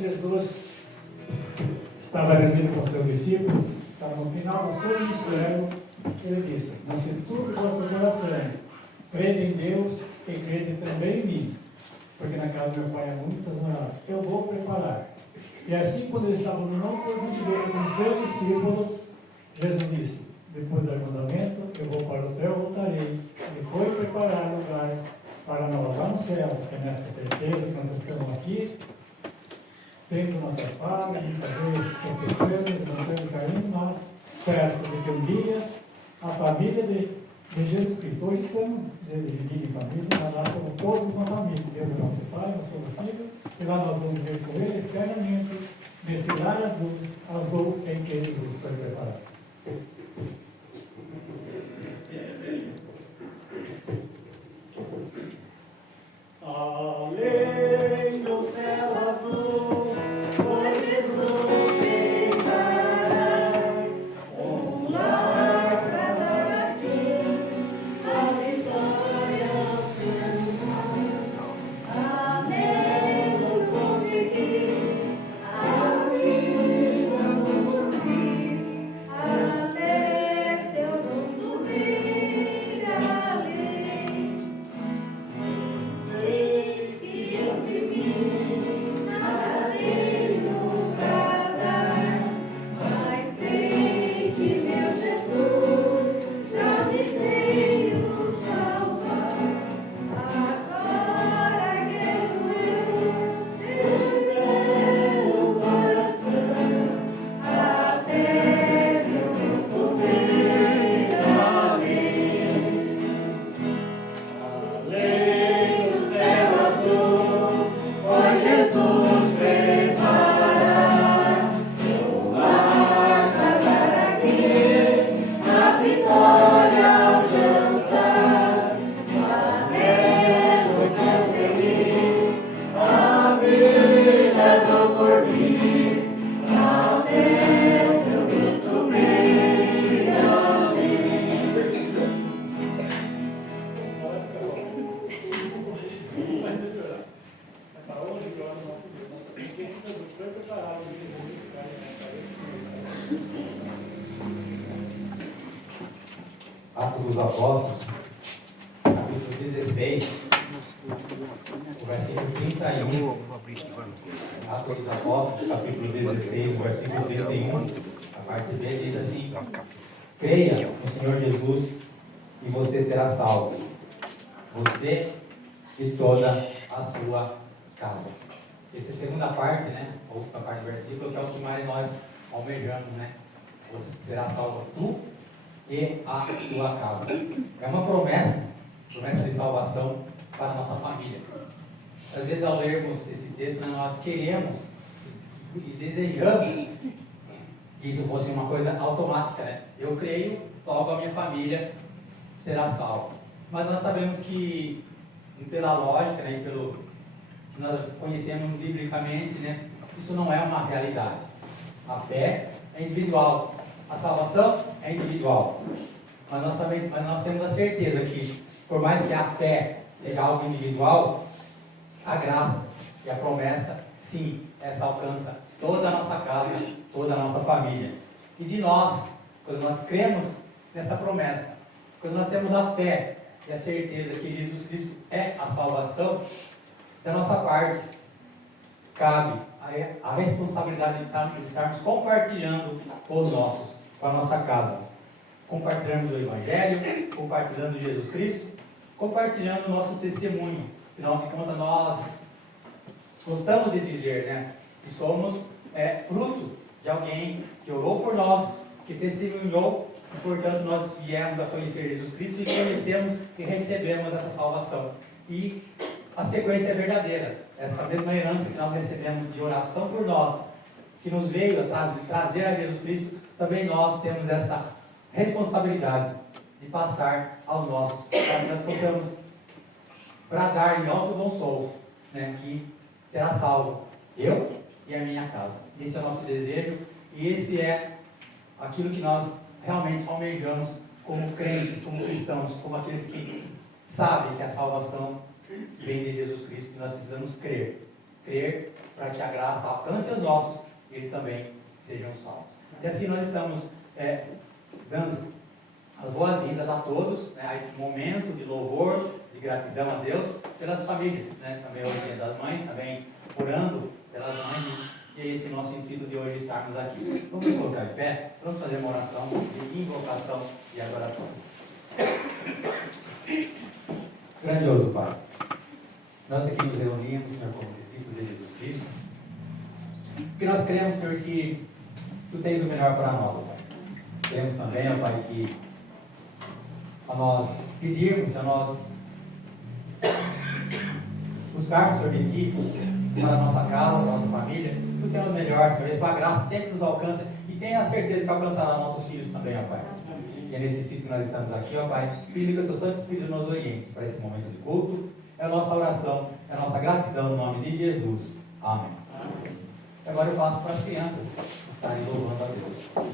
Jesus estava reunido com seus discípulos, estava no final do seu ministério, ele disse: mas se tudo vosso coração crede em Deus e crede também em mim, porque na casa do meu pai há muitas moradas, eu vou preparar. E assim, quando eles estavam no monte das oliveiras com seus discípulos, Jesus disse: depois do mandamento, eu vou para o céu, voltarei. Ele foi preparar lugar para nós lá no céu. É nessa certeza que nós estamos aqui, tendo nossas pagas, muitas vezes acontecendo, não tendo carinho, mas certo de que um dia a família de Jesus Cristo, hoje estamos divididos em família, mas lá somos todos uma família. Deus é nosso Pai, nós somos filhos, e lá nós vamos viver com Ele eternamente, neste lar azul em que Jesus foi preparado. Além do céu azul, foi Jesus preparar um lar para dar aqui a vitória alcançar. Além do conseguir a vida no cumprir, até seu rosto vir além. Sei que eu de mim nada tenho pra dar, mas sei que meu Jesus já me veio salvar. Agora quero eu o coração, até seu rosto ver além. Além do céu azul, foi Jesus preparar um lar para dar aqui a vitória alcançar. Anelo conseguir a vida do porvir, até seu rosto vir além. Atos dos Apóstolos, capítulo 16, o versículo 31. Atos dos Apóstolos, capítulo 16, o versículo 31. A parte B diz assim: creia no Senhor Jesus e você será salvo, você e toda a sua casa. Essa é a segunda parte, né? A última parte do versículo, que é o que mais nós almejamos, né? Você será salvo tu e a tua casa. É uma promessa de salvação para a nossa família. Às vezes, ao lermos esse texto, né, nós queremos e desejamos que isso fosse uma coisa automática, né? Eu creio, logo a minha família será salva. Mas nós sabemos que, pela lógica, né, e pelo que nós conhecemos biblicamente, né, isso não é uma realidade. A fé é individual, a salvação é individual. Mas nós temos a certeza que, por mais que a fé seja algo individual, a graça e a promessa, sim, essa alcança toda a nossa casa, toda a nossa família. E de nós, quando nós cremos nessa promessa, quando nós temos a fé e a certeza que Jesus Cristo é a salvação, da nossa parte, cabe a responsabilidade de estarmos compartilhando os nossos, com a nossa casa. Compartilhando o Evangelho, compartilhando Jesus Cristo, compartilhando o nosso testemunho. Afinal de contas, nós gostamos de dizer, né, que somos fruto de alguém que orou por nós, que testemunhou, e portanto nós viemos a conhecer Jesus Cristo e conhecemos e recebemos essa salvação. E a sequência é verdadeira. Essa mesma herança que nós recebemos de oração por nós, que nos veio a trazer a Jesus Cristo, também nós temos essa responsabilidade de passar aos nossos, para que nós possamos bradar em alto bom som, né, que será salvo eu e a minha casa. Esse é o nosso desejo e esse é aquilo que nós realmente almejamos como crentes, como cristãos, como aqueles que sabem que a salvação vem de Jesus Cristo e nós precisamos crer. crer para que a graça alcance os nossos e eles também sejam salvos. E assim nós estamos dando as boas-vindas a todos, né, a esse momento de louvor, de gratidão a Deus pelas famílias, né, também hoje é Dia das Mães, também orando pelas mães, e é esse nosso intuito de hoje estarmos aqui. Vamos nos colocar de pé, vamos fazer uma oração de invocação e adoração. Grandioso Pai, nós aqui nos reunimos, Senhor, como discípulos de Jesus Cristo, porque nós cremos, Senhor, que Tu tens o melhor para nós, Pai. Queremos também, ó Pai, que a nós pedirmos, a nós buscarmos, Senhor, de Ti, para a nossa casa, para a nossa família. Tu tens o melhor, Senhor, e Tua graça sempre nos alcança, e tenha a certeza que alcançará nossos filhos também, ó Pai. E é nesse sentido que nós estamos aqui, ó Pai, pedindo que o Teu Santo Espírito nos oriente para esse momento de culto. É a nossa oração, é a nossa gratidão no nome de Jesus. Amém. E agora eu passo para as crianças estarem louvando a Deus.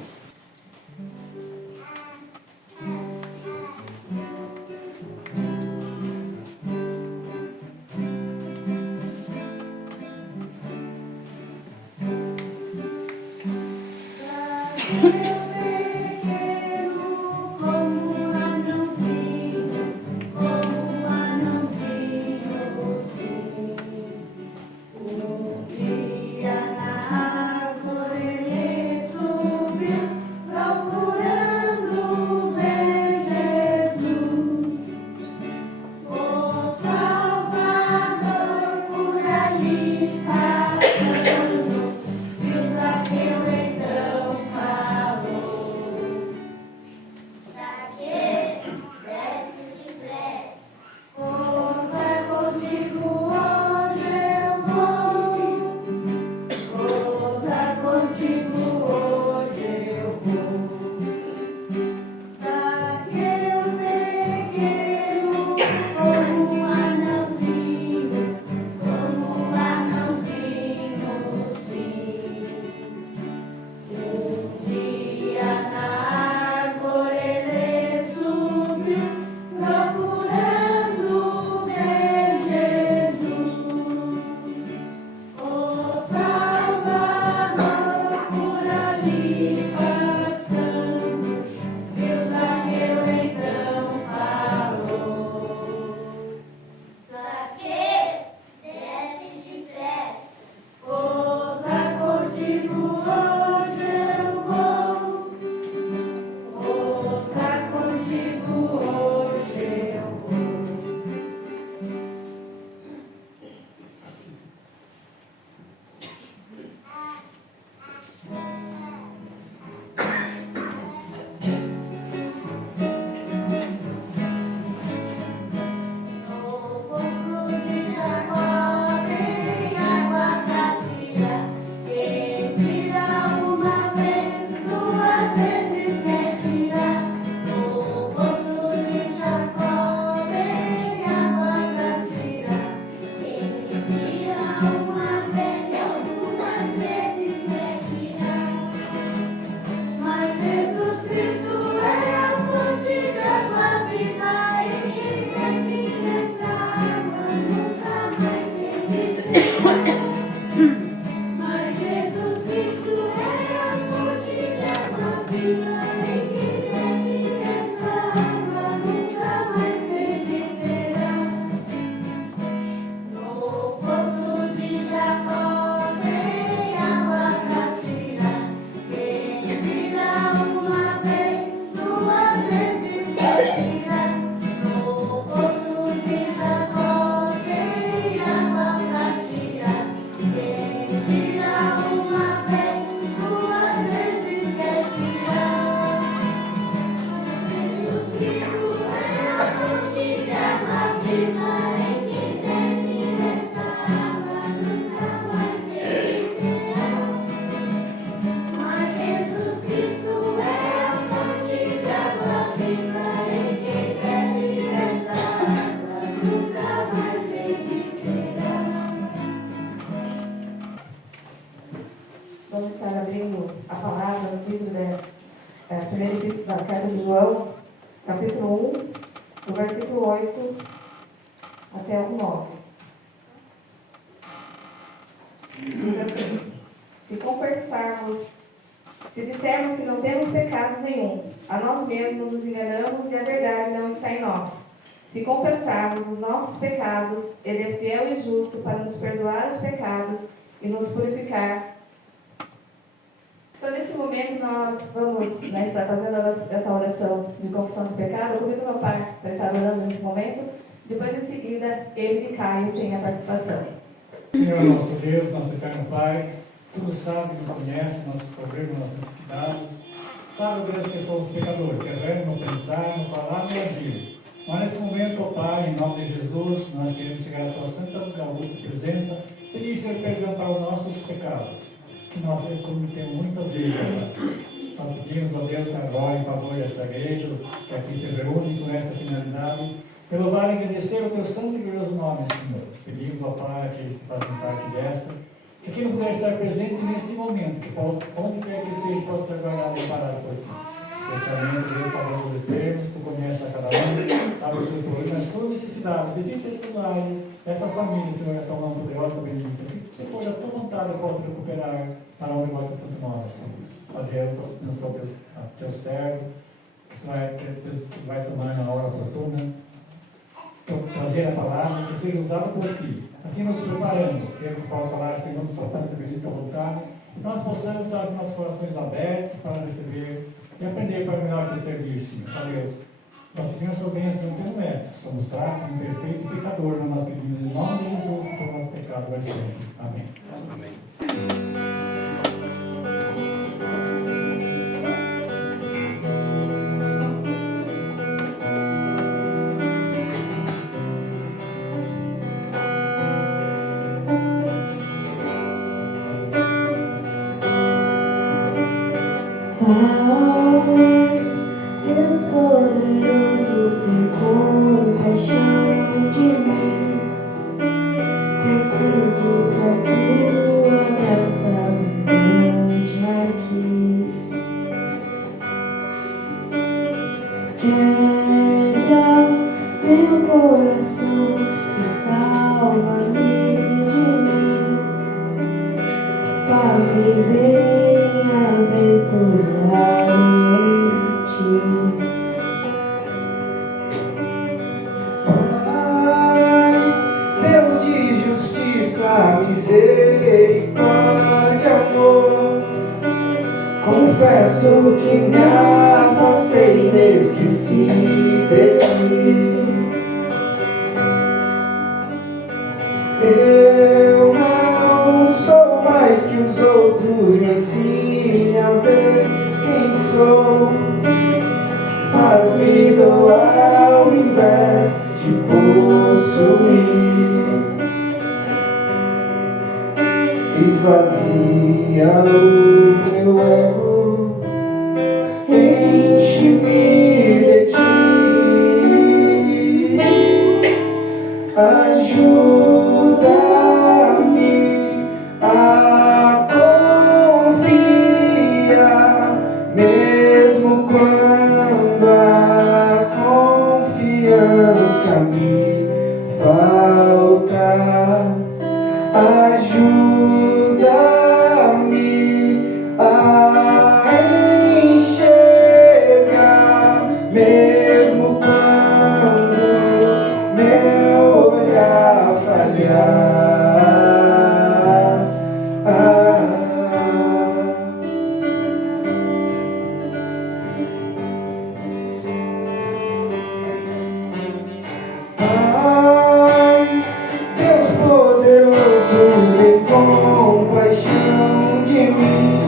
Vamos estar abrindo a palavra no livro da primeira epístola da carta de João, capítulo 1, do versículo 8 até o 9. Diz assim: se dissermos que não temos pecados nenhum, a nós mesmos nos enganamos e a verdade não está em nós. Se confessarmos os nossos pecados, Ele é fiel e justo para nos perdoar os pecados e nos purificar. Então, nesse momento, nós vamos estar fazendo essa oração de confissão de pecado. Eu convido meu pai para estar orando nesse momento. Depois, em seguida, ele e Caio têm a participação. Senhor nosso Deus, nosso eterno Pai, Tu nos sabe, nos conhece, nossos problemas, nossas necessidades. Sabe, Deus, que somos pecadores, errando no pensar, no falar, no agir. Mas neste momento, ó Pai, em nome de Jesus, nós queremos chegar à Tua santa e augusta presença, pedir, Senhor, perdão para os nossos pecados, que nós cometemos muitas vezes, Nós pedimos, ó Deus, agora em favor desta igreja, que aqui se reúne com essa finalidade, pelo vale agradecer o Teu santo e glorioso nome, Senhor. Pedimos, ó Pai, aqueles que fazem parte desta, que quem não puder estar presente neste momento, que onde quer que esteja, possa estar guardado e parado por Ti. Especialmente, Deus, para os eternos, Tu conheces a cada um, sabe os seus problemas, as suas necessidades, visita esses lares, essas famílias, Senhor, é tão mão poderosa, bendita. Se for da Tua vontade, eu possa recuperar para onde vai o Santo Nome, Ó Deus, eu sou Teu servo, que vai tomar na hora oportuna, trazer a palavra, que seja usada por Ti. Assim nos preparando, eu que posso falar, segundo o Santo Bendita vontade, que nós possamos estar com nossos corações abertos para receber e aprender para melhor te servir, Senhor. Ó Deus, nós pedimos essa bênção, não temos mérito, somos fracos, imperfeitos e pecadores, mas nós pedimos em nome de Jesus que o nosso pecado vai sempre. Amém. Amém. Pai, Deus poderoso, tem compaixão de mim. Preciso da Tua graça abundante aqui. Quebra meu coração e salva-me de mim. Faz-me bem-aventurado em Ti. Pai, Deus de justiça, misericórdia, amor, confesso que me afastei, me esqueci de Ti. Eu não sou mais que os outros, me ensine a ver quem sou. Faz-me doar ao invés de possuir. Esvazia o meu ego, enche-me de Ti. Ajuda-me a confiar, mesmo quando a confiança me falta. Ajuda-me a enxergar, mesmo quando meu olhar falhar. Pai, Deus poderoso, tem compaixão de mim.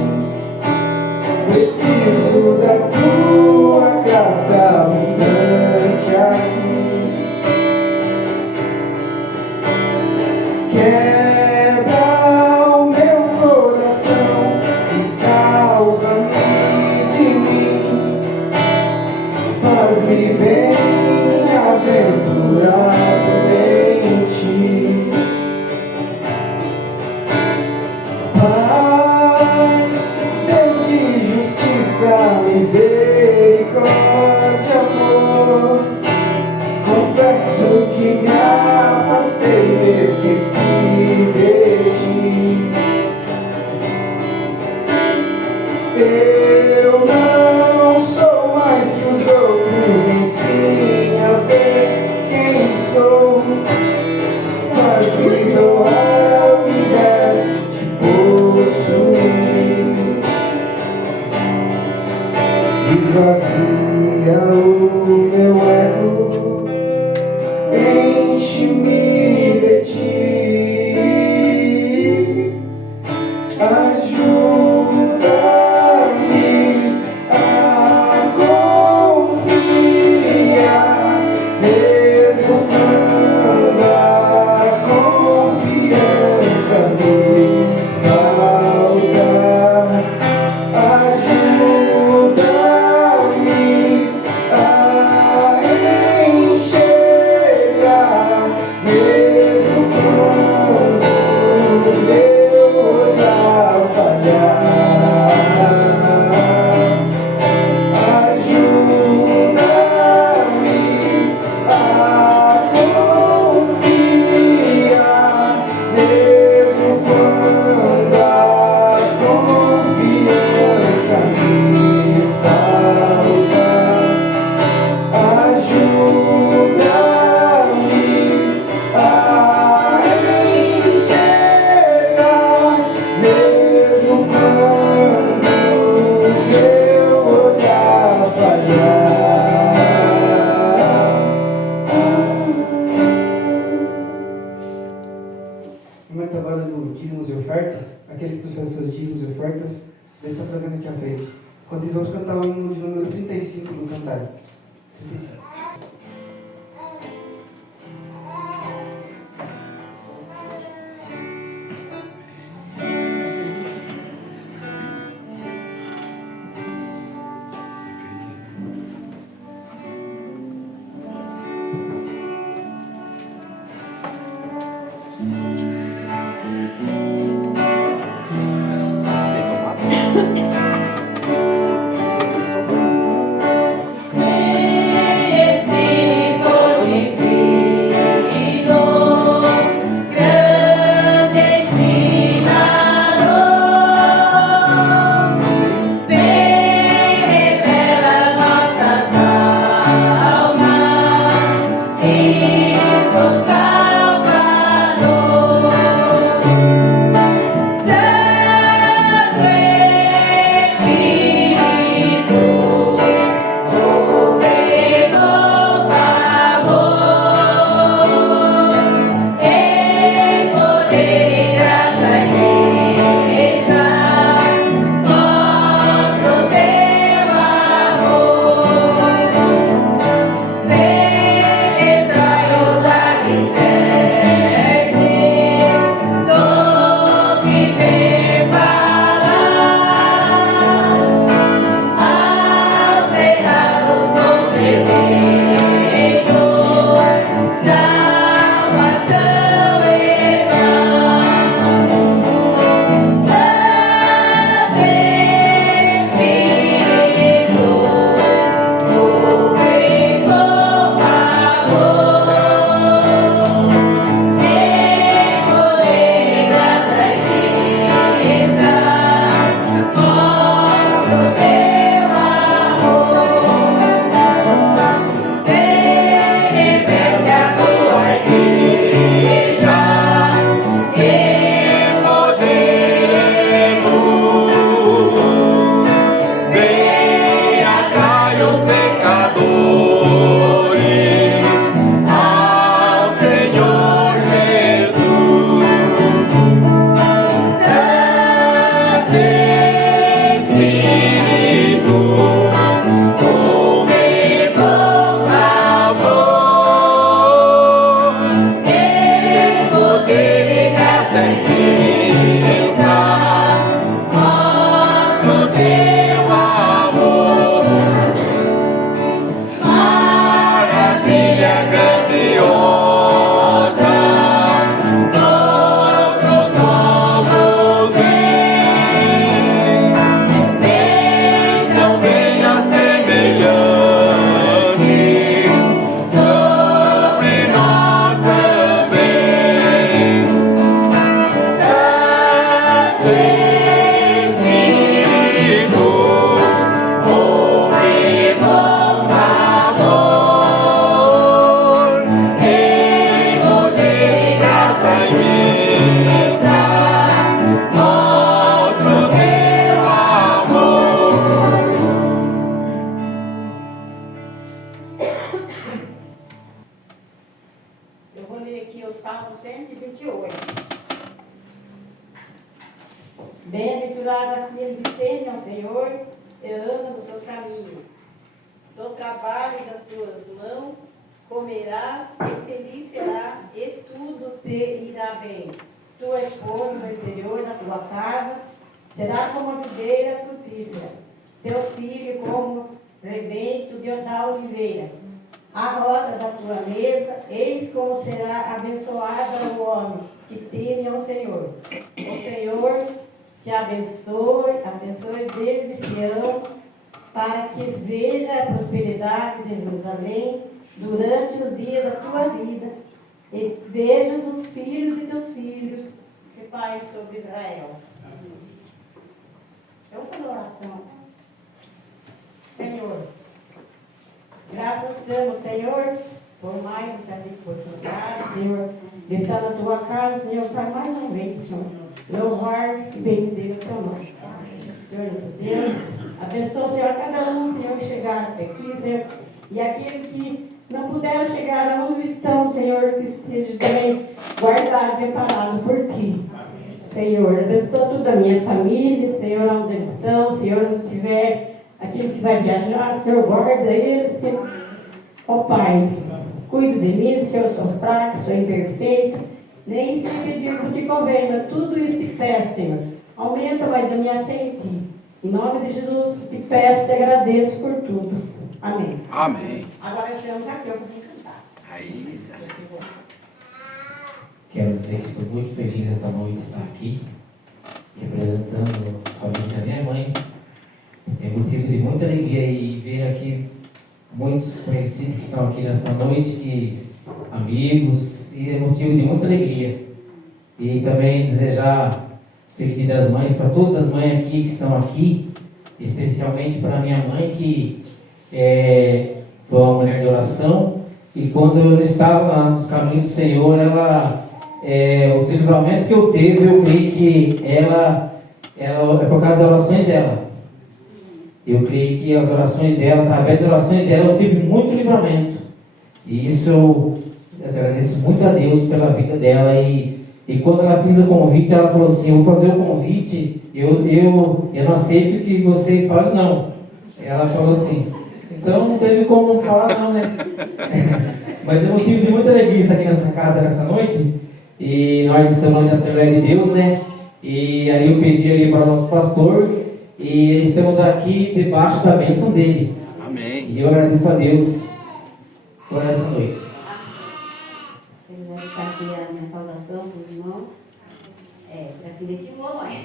Preciso da Tua graça abundante aqui. Quebra o meu coração e salva-me de mim. Faz-me bem-aventurado em Ti. Pai, Deus de justiça, misericórdia, amor, confesso que me afastei, me esqueci de Ti. sacia o meu ego, enche-me de ti, ajuda-me a confiar, mesmo quando a confiança me falta. Ajuda-me a enxergar, mesmo quando meu olhar falhar. Ajuda-me a confiar, mesmo quando a confiança me falta. Ajuda-me a enxergar, mesmo quando meu olhar falhar. No momento agora do dízimos e ofertas, aquele que trouxe seus dízimos e ofertas, Deus está trazendo aqui à frente. Enquanto isso, vamos cantar o hino de número 35 do cantar. 35. o Salmo 128. Bem-aventurado aquele que teme ao Senhor e anda nos seus caminhos. Do trabalho das tuas mãos comerás e feliz será, e tudo te irá bem. Tua esposa no interior da tua casa será como a videira frutífera, teus filhos como rebento da oliveira. A roda da tua mesa, eis como será abençoada o homem que teme ao Senhor. O Senhor te abençoe desde Sião, para que veja a prosperidade de Jerusalém durante os dias da tua vida, e vejas os filhos de teus filhos, que Pai sobre Israel. Eu faço oração. Senhor, graças te damos, Senhor, por mais essa oportunidade, Senhor, de estar na tua casa, Senhor, para mais uma vez, Senhor, louvar e bendizer o teu nome. Senhor, nosso Deus, abençoa, Senhor, cada um, Senhor, que chegar até aqui, Senhor, e aqueles que não puderam chegar aonde estão, Senhor, que esteja bem guardado e preparado por ti. Senhor, abençoa toda a minha família, Senhor, onde eles estão, Senhor, onde estiver, aquele que vai viajar, Senhor, guarda eles, Senhor. Ó Pai, cuide de mim, Senhor, eu sou fraca, sou imperfeito, nem sempre digo que te convém, mas tudo isso te peço, Senhor. Aumenta mais a minha fé em ti. Em nome de Jesus, te peço, te agradeço por tudo. Amém. Amém. Agora eu chamo Raquel para me cantar. Aí. Quero dizer que estou muito feliz esta noite de estar aqui, representando a família da minha mãe. É motivo de muita alegria e ver aqui muitos conhecidos que estão aqui nesta noite, amigos, e é motivo de muita alegria. E também desejar Feliz Dia das Mães para todas as mães aqui que estão aqui, especialmente para a minha mãe, que foi uma mulher de oração, e quando eu estava lá nos caminhos do Senhor, o desenvolvimento que eu teve, eu creio que ela é por causa das orações dela. Eu creio que as orações dela, através das orações dela, eu tive muito livramento. E isso eu agradeço muito a Deus pela vida dela. E quando ela fez o convite, ela falou assim: eu vou fazer o convite, eu não aceito que você fale não. Ela falou assim. Então não teve como falar não, né? Mas é motivo de muita alegria estar aqui nessa casa nessa noite. E nós estamos na Assembleia de Deus, né? E ali eu pedi ali para o nosso pastor. E estamos aqui debaixo da bênção dele. Amém. E eu agradeço a Deus por essa noite. Eu vou deixar aqui a minha saudação para os irmãos. Para se intimou, não é?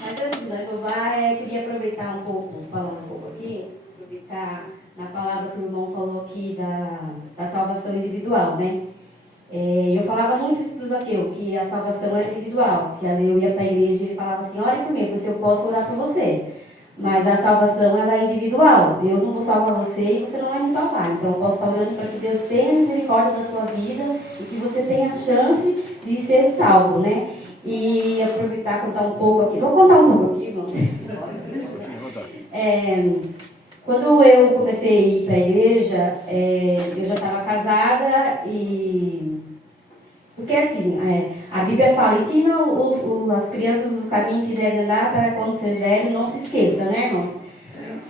Mas antes de nós louvar, queria aproveitar um pouco, falar um pouco aqui, aproveitar na palavra que o irmão falou aqui da salvação individual, né? Eu falava muito isso para o Zaqueu, que a salvação era individual, que às vezes eu ia para a igreja e ele falava assim: olha por mim, eu posso orar por você, mas a salvação ela é individual, eu não vou salvar você e você não vai me salvar, então eu posso estar orando para que Deus tenha misericórdia da sua vida e que você tenha a chance de ser salvo, né? E aproveitar e contar um pouco aqui, vou contar um pouco aqui, irmãos. Quando eu comecei a ir para a igreja, eu já estava casada e... Porque assim, a Bíblia fala, ensina as crianças o caminho que devem andar para quando ser velho não se esqueça, né, irmãos?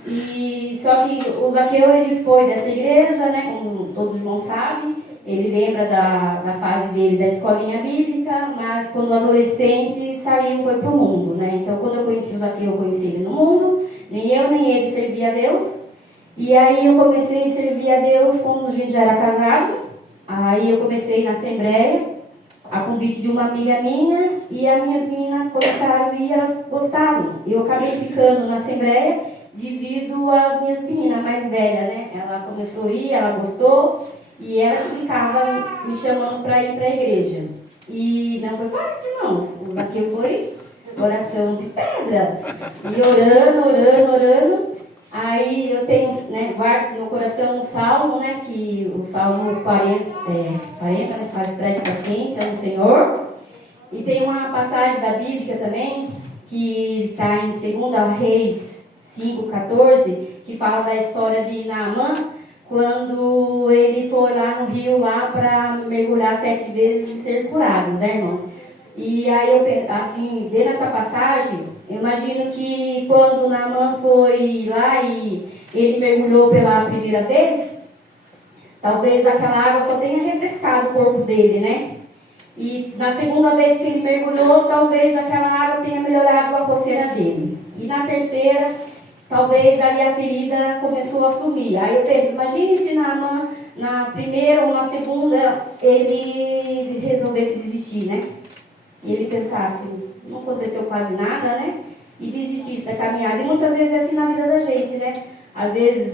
E só que o Zaqueu, ele foi dessa igreja, né, como todos os irmãos sabem, ele lembra da fase dele da escolinha bíblica, mas quando adolescente saiu, foi para o mundo, né? Então quando eu conheci o Zaqueu, eu conheci ele no mundo, nem eu nem ele servia a Deus. E aí eu comecei a servir a Deus quando a gente já era casado. Aí eu comecei na Assembleia, a convite de uma amiga minha, e as minhas meninas começaram a ir e elas gostaram. Eu acabei ficando na Assembleia devido às minhas meninas mais velhas, né? Ela começou a ir, ela gostou, e ela que ficava me chamando para ir para a igreja. E não foi fácil, irmãos. Aqui foi oração de pedra. E orando. Aí eu tenho, né, guardo no meu coração um salmo, né, que o salmo 40, né, faz pré de paciência no Senhor. E tem uma passagem da Bíblia também, que está em 2 Reis 5,14, que fala da história de Naamã, quando ele foi lá no rio lá para mergulhar 7 vezes e ser curado, né, irmãos? E aí, eu, assim, vendo essa passagem, eu imagino que quando Naamã foi lá e ele mergulhou pela primeira vez, talvez aquela água só tenha refrescado o corpo dele, né? E na segunda vez que ele mergulhou, talvez aquela água tenha melhorado a coceira dele. E na terceira, talvez ali a ferida começou a sumir. Aí eu penso, imagine se na primeira ou na segunda ele resolvesse desistir, né? E ele pensasse, não aconteceu quase nada, né? E desistisse da caminhada. E muitas vezes é assim na vida da gente, né? Às vezes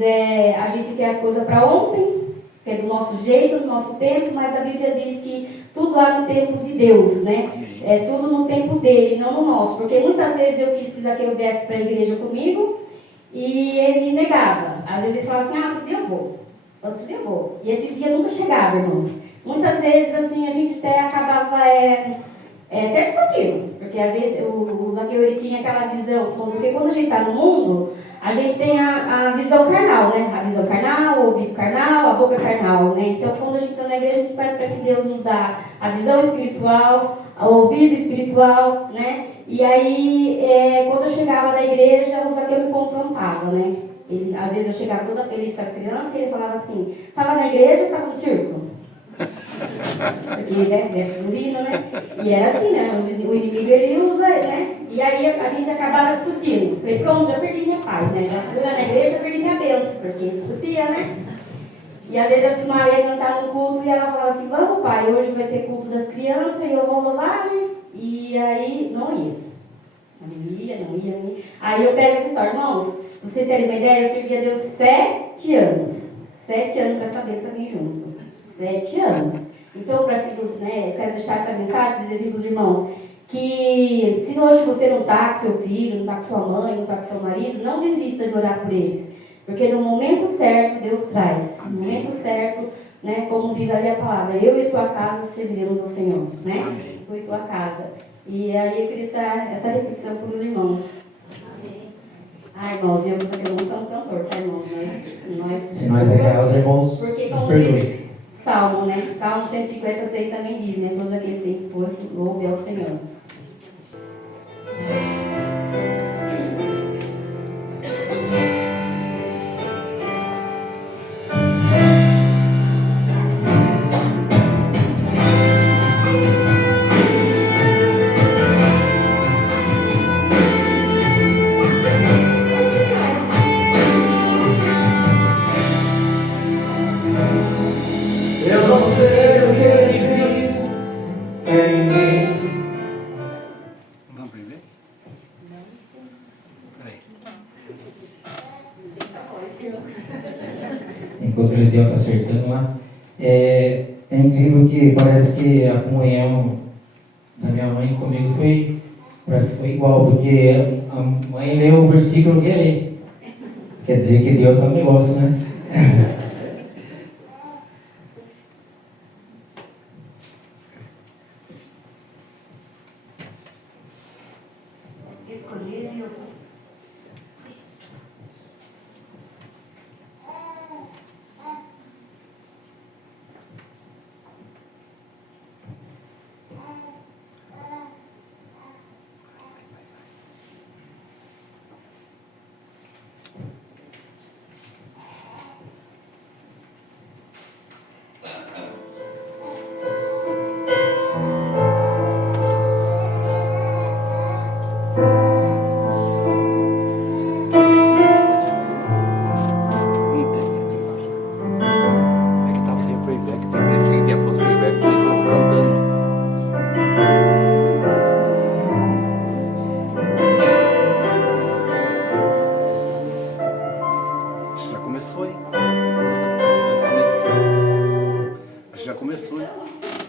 a gente quer as coisas para ontem, que é do nosso jeito, do nosso tempo, mas a Bíblia diz que tudo há no tempo de Deus, né? É tudo no tempo dele, não no nosso. Porque muitas vezes eu quis que eu viesse para a igreja comigo e ele negava. Às vezes ele falava assim, outro dia eu vou, outro dia eu vou. E esse dia nunca chegava, irmãos. Muitas vezes, assim, a gente até acabava até discutindo. Porque às vezes o Zaqueu ele tinha aquela visão, porque quando a gente está no mundo, a gente tem a visão carnal, né? A visão carnal, o ouvido carnal, a boca carnal, né? Então, quando a gente está na igreja, a gente pede para que Deus nos dá a visão espiritual, o ouvido espiritual, né? E aí, quando eu chegava na igreja, o Zaqueu me confrontava, né? Às vezes eu chegava toda feliz com as crianças e ele falava assim, estava na igreja ou estava no circo? Porque, né, mestre do hino, né? E era assim, né? O inimigo ele usa, né? E aí a gente acabava discutindo. Falei, pronto, já perdi minha paz, né? Já fui lá na igreja, perdi minha bênção, porque discutia, né? E às vezes a Silmaria ia cantar no culto e ela falava assim, vamos pai, hoje vai ter culto das crianças e eu vou louvar, né? E aí não ia. Não ia. Aí eu pego essa história, irmãos, pra vocês terem uma ideia, eu servi a Deus 7 anos. 7 anos para saber que vir junto. 7 anos. Então, para que você, né, eu quero deixar essa mensagem, dizer assim para os irmãos, que se hoje você não está com seu filho, não está com sua mãe, não está com seu marido, não desista de orar por eles. Porque no momento certo, Deus traz. No momento certo, né, como diz ali a palavra, eu e tua casa serviremos ao Senhor. Né? Amém. Tu e tua casa. E aí eu queria deixar essa reflexão para os irmãos. Amém. Irmãos, eu não somos cantor, tá, irmãos? Se nós errar, os irmãos porque, nos como perdoem. diz Salmo, né? Salmo 156 também diz, né? Todo aquele tempo foi, louve ao Senhor. Eu não sei o que ele viu em mim. Vamos primeiro? Peraí. Enquanto o Gideão está acertando lá, é incrível que parece que a comunhão da minha mãe comigo parece que foi igual, porque a mãe leu o versículo que lê. Quer dizer que Deus tá um negócio, né?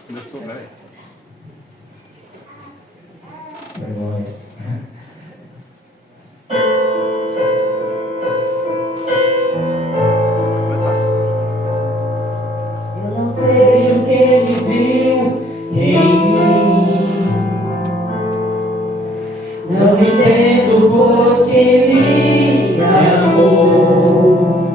Começou, velho. Eu não sei o que ele viu em mim. Não entendo porque me amou.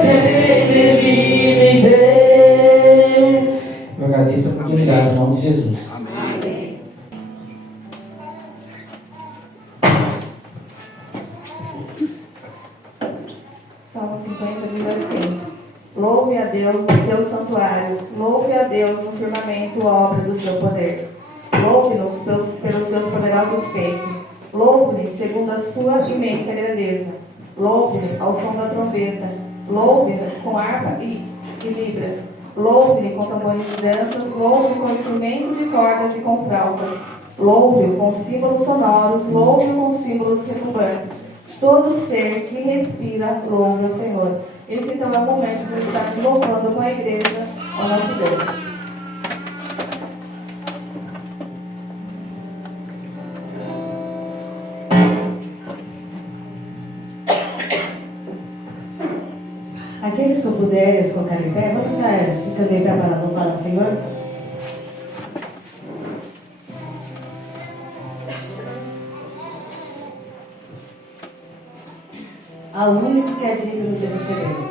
que Ele me deu. Eu agradeço a oportunidade em nome de Jesus. Salmo 50 diz assim: Louve a Deus no seu santuário, louve a Deus no firmamento, obra do seu poder. Louve-nos pelos seus poderosos feitos. Louve-lhe segundo a sua imensa grandeza. Louve-lhe ao som da trombeta. Louve-lhe com harpa e libras. Louve-lhe com tambores e danças. Louve-lhe com instrumento de cordas e com flautas. Louve-o com símbolos sonoros. Louve-o com símbolos retumbantes. Todo ser que respira, louve ao Senhor. Esse então é o momento de estarmos louvando com a igreja ao nosso Deus. Aqueles que puderem se colocar em pé, vamos estar ficando em pé para louvar ao Senhor. Ao único que é digno de receber.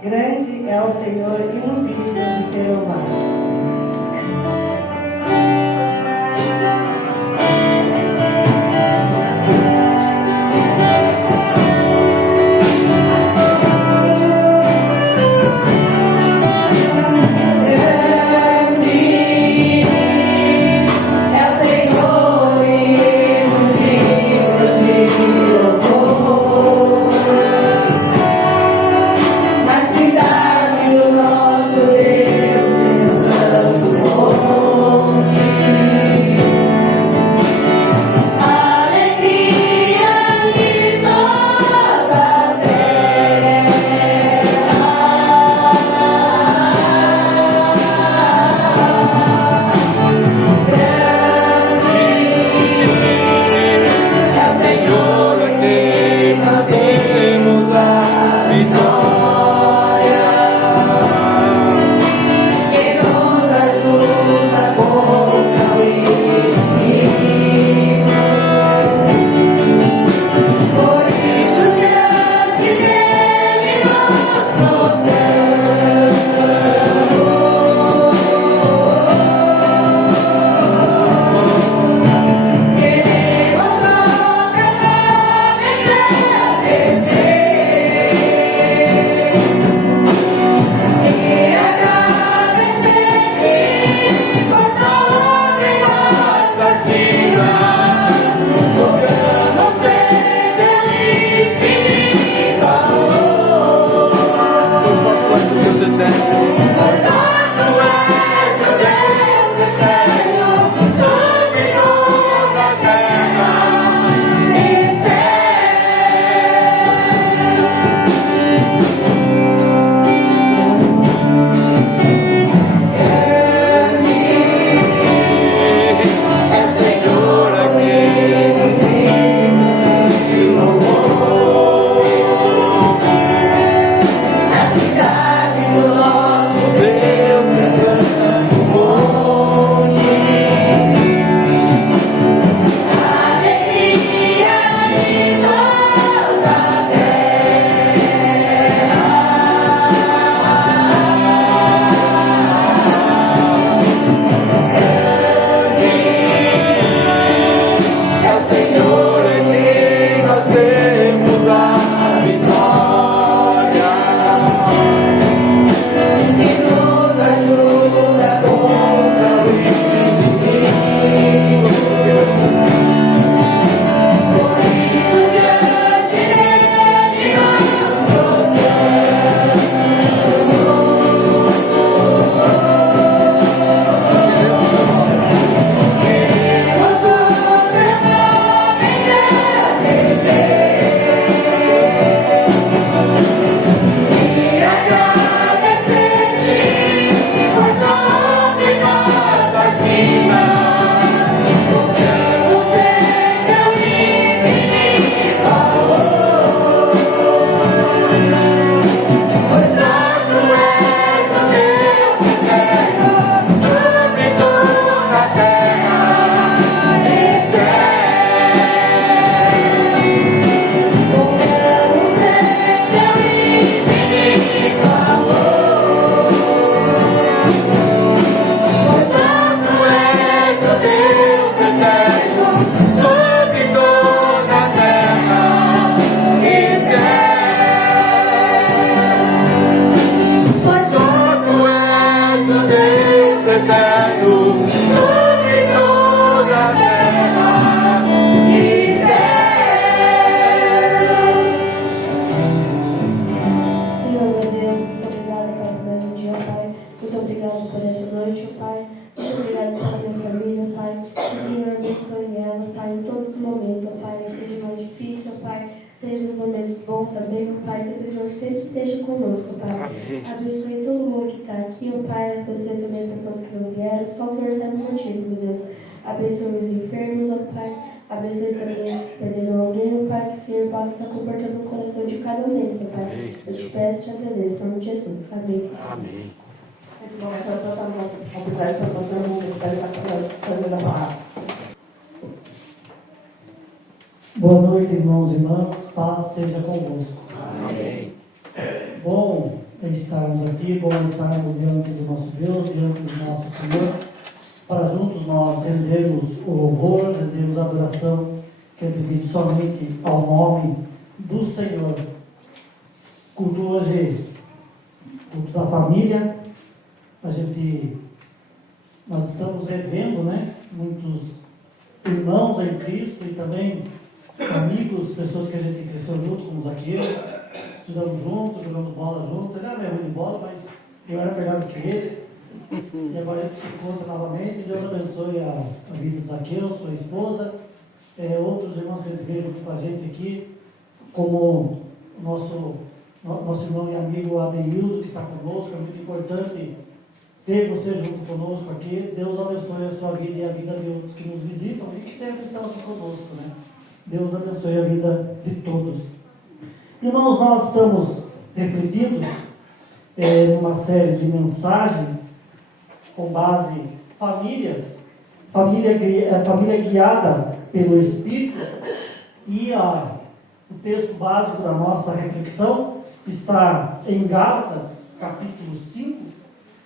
Grande é o Senhor e muito digno de ser louvado. Cidade Seja nos momentos bons também, ó Pai, que o Senhor sempre esteja conosco, Pai. Abençoe todo mundo que está aqui, ó Pai. Abençoe também as pessoas que não vieram. Só o Senhor sabe o motivo, meu Deus. Abençoe os enfermos, ó Pai. Abençoe também os que perderam alguém, ó Pai. Que o Senhor possa estar comportando o coração de cada um deles, ó Pai. Eu te peço e te agradeço, em nome de Jesus. Amém. Amém. Nesse momento, nós vamos dar uma oportunidade para o pastor Lucas estar fazendo a palavra. Boa noite, irmãos e irmãs, paz seja convosco. Amém. Bom estarmos aqui, bom estarmos diante do nosso Deus, diante do nosso Senhor, para juntos nós rendermos o louvor, rendermos a adoração que é devido somente ao nome do Senhor. Culto hoje, culto da família, nós estamos revendo, né, muitos irmãos em Cristo e também amigos, pessoas que a gente cresceu junto, como Zaqueu, estudamos junto, jogando bola junto. Ele era meio ruim de bola, mas eu era melhor do que ele. E agora a gente se encontra novamente. Deus abençoe a vida do Zaqueu, sua esposa, outros irmãos que a gente vê junto com a gente aqui, como o nosso irmão e amigo Adeildo, que está conosco. É muito importante ter você junto conosco aqui. Deus abençoe a sua vida e a vida de outros que nos visitam e que sempre estão aqui conosco, né? Deus abençoe a vida de todos. Irmãos, nós estamos refletindo numa série de mensagens com base em família guiada pelo Espírito, e o texto básico da nossa reflexão está em Gálatas, capítulo 5,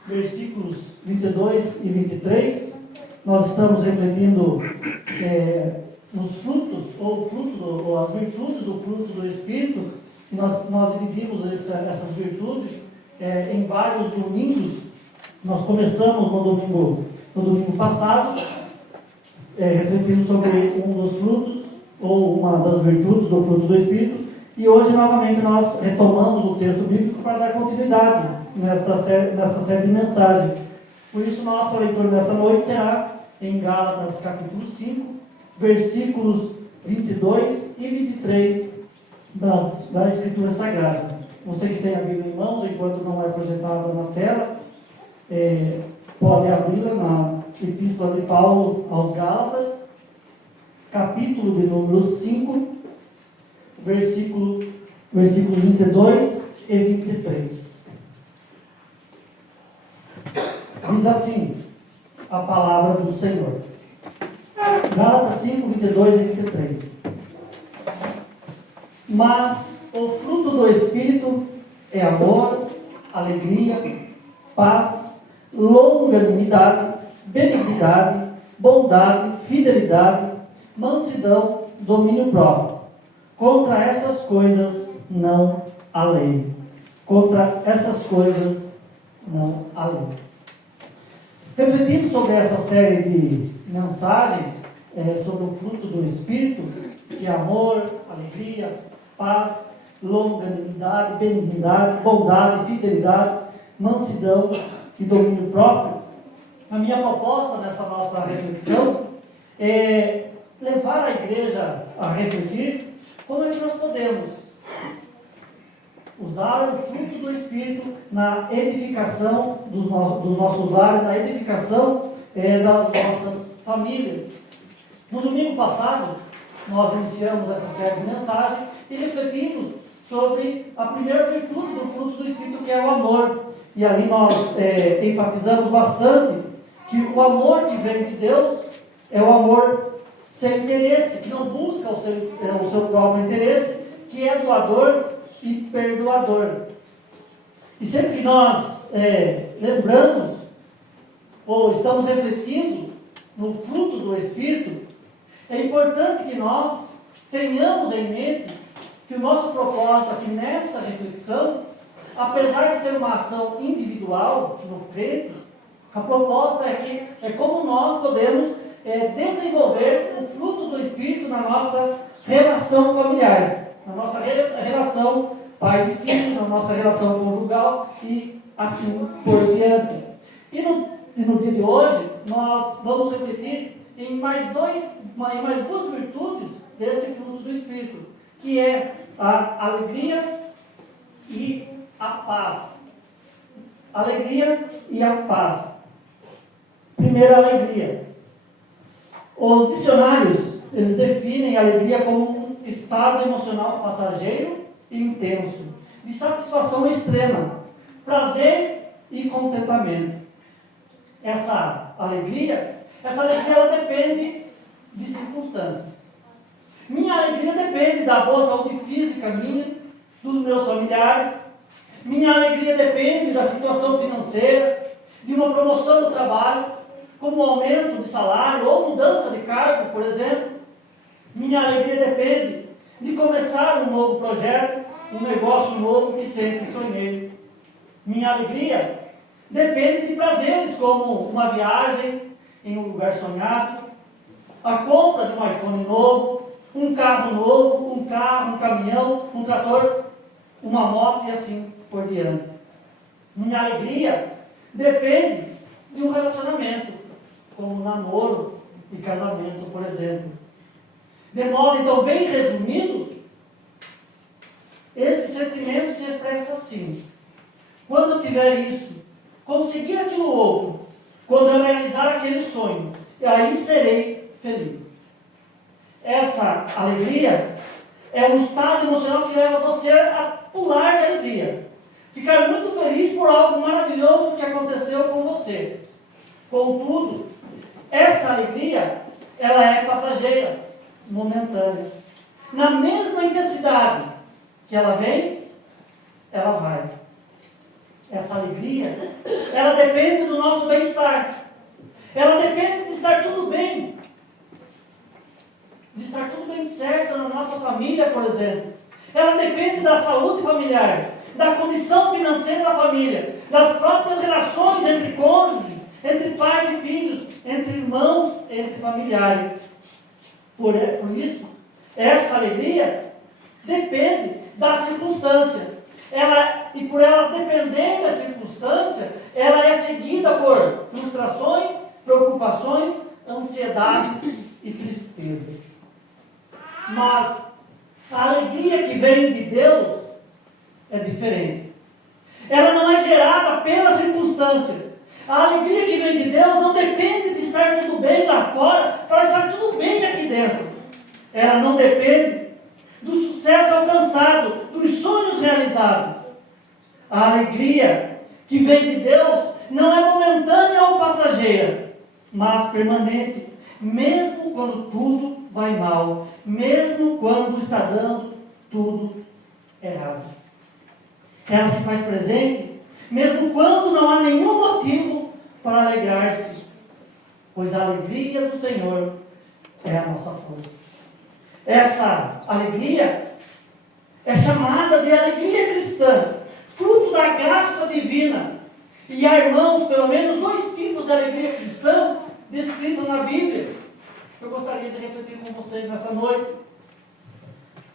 versículos 22 e 23. Nós estamos refletindo os frutos, ou as virtudes do fruto do Espírito, e nós dividimos essas virtudes em vários domingos. Nós começamos no domingo passado, refletindo sobre um dos frutos, ou uma das virtudes do fruto do Espírito, e hoje novamente nós retomamos o texto bíblico para dar continuidade nesta série de mensagens. Por isso, nossa leitura desta noite será em Gálatas capítulo 5, versículos 22 e 23 da Escritura Sagrada. Você que tem a Bíblia em mãos, enquanto não é projetada na tela, pode abri-la na Epístola de Paulo aos Gálatas, capítulo de número 5, versículos 22 e 23. Diz assim a palavra do Senhor. Gálatas 5, 22 e 23. Mas o fruto do Espírito é amor, alegria, paz, longanimidade, benignidade, bondade, fidelidade, mansidão, domínio próprio. Contra essas coisas não há lei. Contra essas coisas não há lei. Refletindo sobre essa série de mensagens sobre o fruto do Espírito, que é amor, alegria, paz, longanimidade, benignidade, bondade, fidelidade, mansidão e domínio próprio, a minha proposta nessa nossa reflexão é levar a igreja a refletir como é que nós podemos usar o fruto do Espírito na edificação dos nossos lares, na edificação das nossas famílias. No domingo passado, nós iniciamos essa série de mensagens e refletimos sobre a primeira virtude do fruto do Espírito, que é o amor. E ali nós enfatizamos bastante que o amor que vem de Deus é o amor sem interesse, que não busca o seu próprio interesse, que é doador e perdoador. E sempre que nós lembramos ou estamos refletindo no fruto do Espírito, é importante que nós tenhamos em mente que o nosso propósito aqui nesta reflexão, apesar de ser uma ação individual no crente, a proposta é como nós podemos desenvolver o fruto do Espírito na nossa relação familiar, na nossa relação pais e filhos, na nossa relação conjugal e assim por diante. E no dia de hoje, nós vamos refletir em mais duas virtudes deste fruto do Espírito, que é a alegria e a paz. Alegria e a paz. Primeiro, a alegria. Os dicionários, eles definem a alegria como um estado emocional passageiro e intenso, de satisfação extrema, prazer e contentamento. Essa alegria ela depende de circunstâncias. Minha alegria depende da boa saúde física minha, dos meus familiares. Minha alegria depende da situação financeira, de uma promoção no trabalho, como um aumento de salário ou mudança de cargo, por exemplo. Minha alegria depende de começar um novo projeto, um negócio novo que sempre sonhei. Minha alegria depende de prazeres como uma viagem em um lugar sonhado, a compra de um iPhone novo, um carro novo, um caminhão, um trator, uma moto e assim por diante. Minha alegria depende de um relacionamento, como namoro e casamento, por exemplo. De modo, então, bem resumido, esse sentimento se expressa assim: quando eu tiver isso, conseguir aquilo outro, quando eu realizar aquele sonho, aí serei feliz. Essa alegria é um estado emocional que leva você a pular de alegria, ficar muito feliz por algo maravilhoso que aconteceu com você. Contudo, essa alegria, ela é passageira, momentânea. Na mesma intensidade que ela vem, ela vai. Essa alegria, ela depende do nosso bem-estar. Ela depende de estar tudo bem. de estar tudo bem certo na nossa família, por exemplo. Ela depende da saúde familiar, da condição financeira da família, das próprias relações entre cônjuges, entre pais e filhos, entre irmãos, entre familiares. Por isso, essa alegria depende da circunstância. E por ela depender da circunstância, ela é seguida por frustrações, preocupações, ansiedades e tristezas. Mas a alegria que vem de Deus é diferente. Ela não é gerada pela circunstância. A alegria que vem de Deus não depende de estar tudo bem lá fora para estar tudo bem aqui dentro. Ela não depende do sucesso alcançado, dos sonhos realizados. A alegria que vem de Deus não é momentânea ou passageira, mas permanente, mesmo quando tudo vai mal, mesmo quando está dando tudo errado. Ela se faz presente, mesmo quando não há nenhum motivo para alegrar-se, pois a alegria do Senhor é a nossa força. Essa alegria é chamada de alegria cristã, fruto da graça divina. E há, irmãos, pelo menos 2 tipos de alegria cristã descritos na Bíblia, que eu gostaria de refletir com vocês nessa noite.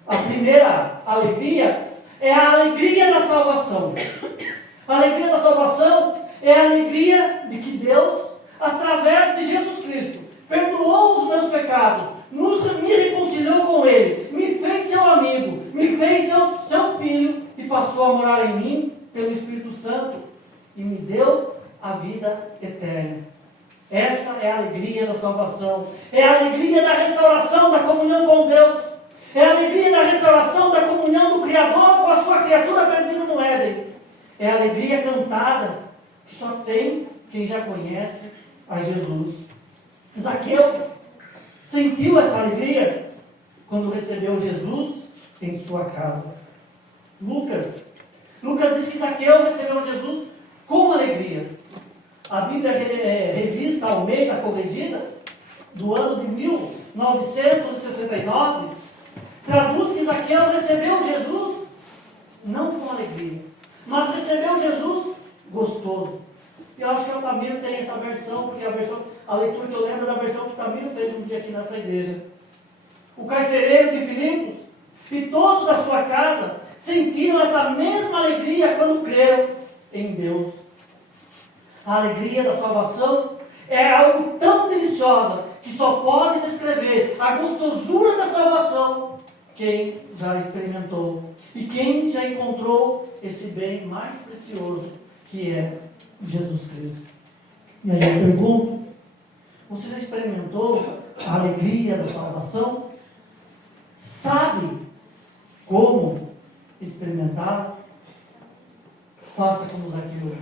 A primeira alegria é a alegria da salvação. A alegria da salvação é a alegria de que Deus, através de Jesus Cristo, perdoou os meus pecados, me reconciliou com Ele, me fez seu amigo, me fez seu filho e passou a morar em mim pelo Espírito Santo e me deu a vida eterna. Essa é a alegria da salvação. É a alegria da restauração da comunhão com Deus. É a alegria da restauração da comunhão do Criador com a sua criatura perdida no Éden. É a alegria cantada que só tem quem já conhece a Jesus. Zaqueu sentiu essa alegria quando recebeu Jesus em sua casa. Lucas diz que Zaqueu recebeu Jesus com alegria. A Bíblia revista Almeida corrigida, do ano de 1969, traduz que Zaqueu recebeu Jesus não com alegria, mas recebeu Jesus gostoso. E eu acho que o Tamiro tem essa versão, porque a leitura que eu lembro é da versão que o Tamiro fez um dia aqui nessa igreja. O carcereiro de Filipos e todos da sua casa sentiram essa mesma alegria quando creram em Deus. A alegria da salvação é algo tão deliciosa que só pode descrever a gostosura da salvação quem já experimentou e quem já encontrou esse bem mais precioso que é Jesus Cristo. E aí eu pergunto, você já experimentou a alegria da salvação? Sabe como experimentar? Faça como Zaqueu.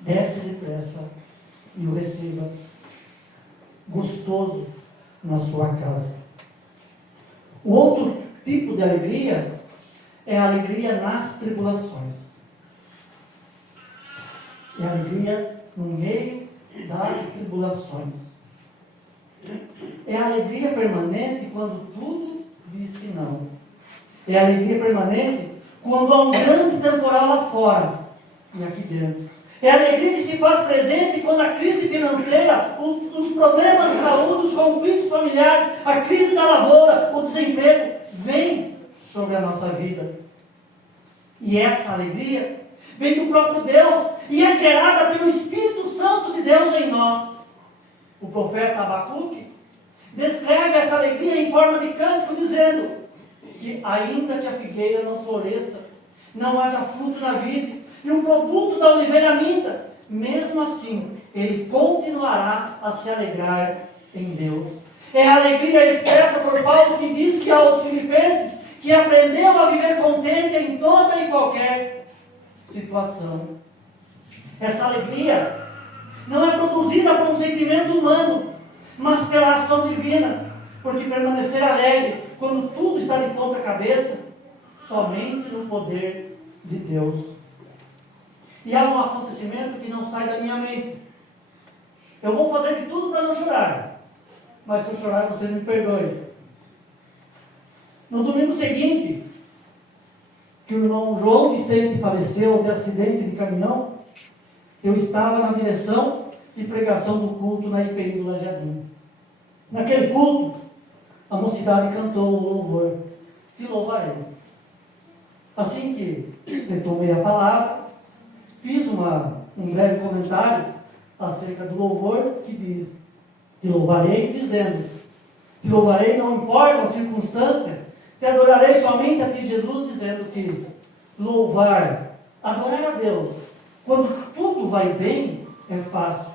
Desce depressa e o receba gostoso na sua casa. O outro tipo de alegria é a alegria nas tribulações. É a alegria no meio das tribulações. É a alegria permanente quando tudo diz que não. É a alegria permanente quando há um grande temporal lá fora e aqui dentro. É a alegria que se faz presente quando a crise financeira, os problemas de saúde, os conflitos familiares, a crise da lavoura, o desemprego, vem sobre a nossa vida. E essa alegria vem do próprio Deus e é gerada pelo Espírito Santo de Deus em nós. O profeta Abacuque descreve essa alegria em forma de cântico, dizendo que ainda que a figueira não floresça, não haja fruto na vide, e o produto da oliveira minta, mesmo assim, ele continuará a se alegrar em Deus. É a alegria expressa por Paulo, que diz que aos Filipenses, que aprendeu a viver contente em toda e qualquer situação. Essa alegria não é produzida por um sentimento humano, mas pela ação divina, porque permanecer alegre quando tudo está de ponta cabeça, somente no poder de Deus. E há um acontecimento que não sai da minha mente. Eu vou fazer de tudo para não chorar, mas se eu chorar, você me perdoe. No domingo seguinte, que o irmão João Vicente faleceu de acidente de caminhão, eu estava na direção e pregação do culto na IPI do Lajeadinho. Naquele culto, a mocidade cantou o louvor, Te Louvarei. Assim que retomei a palavra, fiz um breve comentário acerca do louvor que diz, Te louvarei, dizendo, Te louvarei não importa a circunstância, Te adorarei somente a Ti, Jesus, dizendo que louvar, adorar a Deus, quando tudo vai bem, é fácil.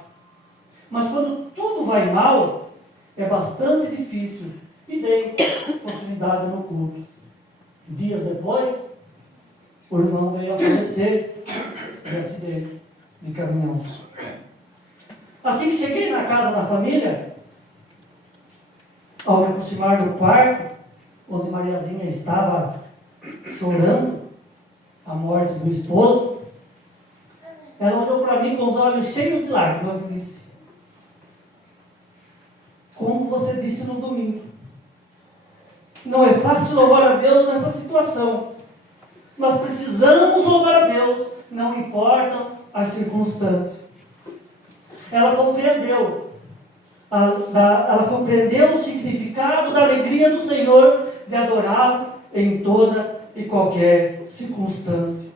Mas quando tudo vai mal, é bastante difícil. E dei oportunidade no culto. Dias depois, o irmão veio a falecer de acidente de caminhão. Assim que cheguei na casa da família, ao me aproximar do quarto, onde Mariazinha estava chorando a morte do esposo, ela olhou para mim com os olhos cheios de lágrimas e disse, como você disse no domingo, não é fácil louvar a Deus nessa situação. Nós precisamos louvar a Deus, não importam as circunstâncias. Ela compreendeu o significado da alegria do Senhor de adorá-lo em toda e qualquer circunstância.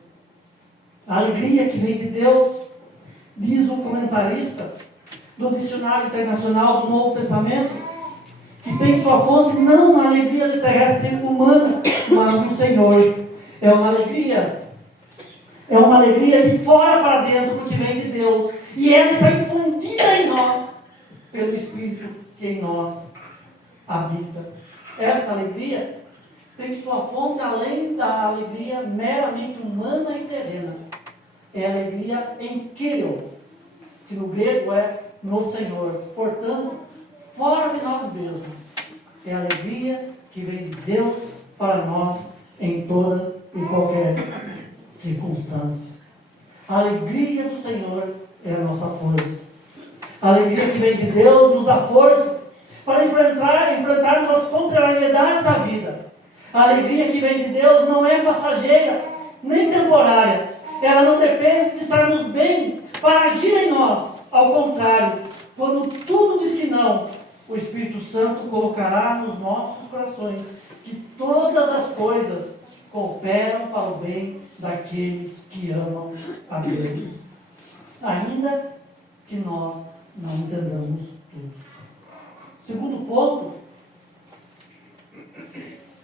A alegria que vem de Deus, diz o comentarista do Dicionário Internacional do Novo Testamento, que tem sua fonte não na alegria terrestre humana, mas no Senhor. É uma alegria de fora para dentro, porque vem de Deus. E ela está infundida em nós, pelo Espírito que em nós habita. Esta alegria tem sua fonte além da alegria meramente humana e terrena. É a alegria em Kyrios, que no grego é no Senhor. Portanto, fora de nós mesmos. É a alegria que vem de Deus para nós em toda e qualquer circunstância. A alegria do Senhor é a nossa força. A alegria que vem de Deus nos dá força para enfrentarmos as contrariedades da vida. A alegria que vem de Deus não é passageira, nem temporária. Ela não depende de estarmos bem para agir em nós. Ao contrário, quando tudo diz que não, o Espírito Santo colocará nos nossos corações que todas as coisas cooperam para o bem daqueles que amam a Deus. Ainda que nós não entendamos tudo. Segundo ponto,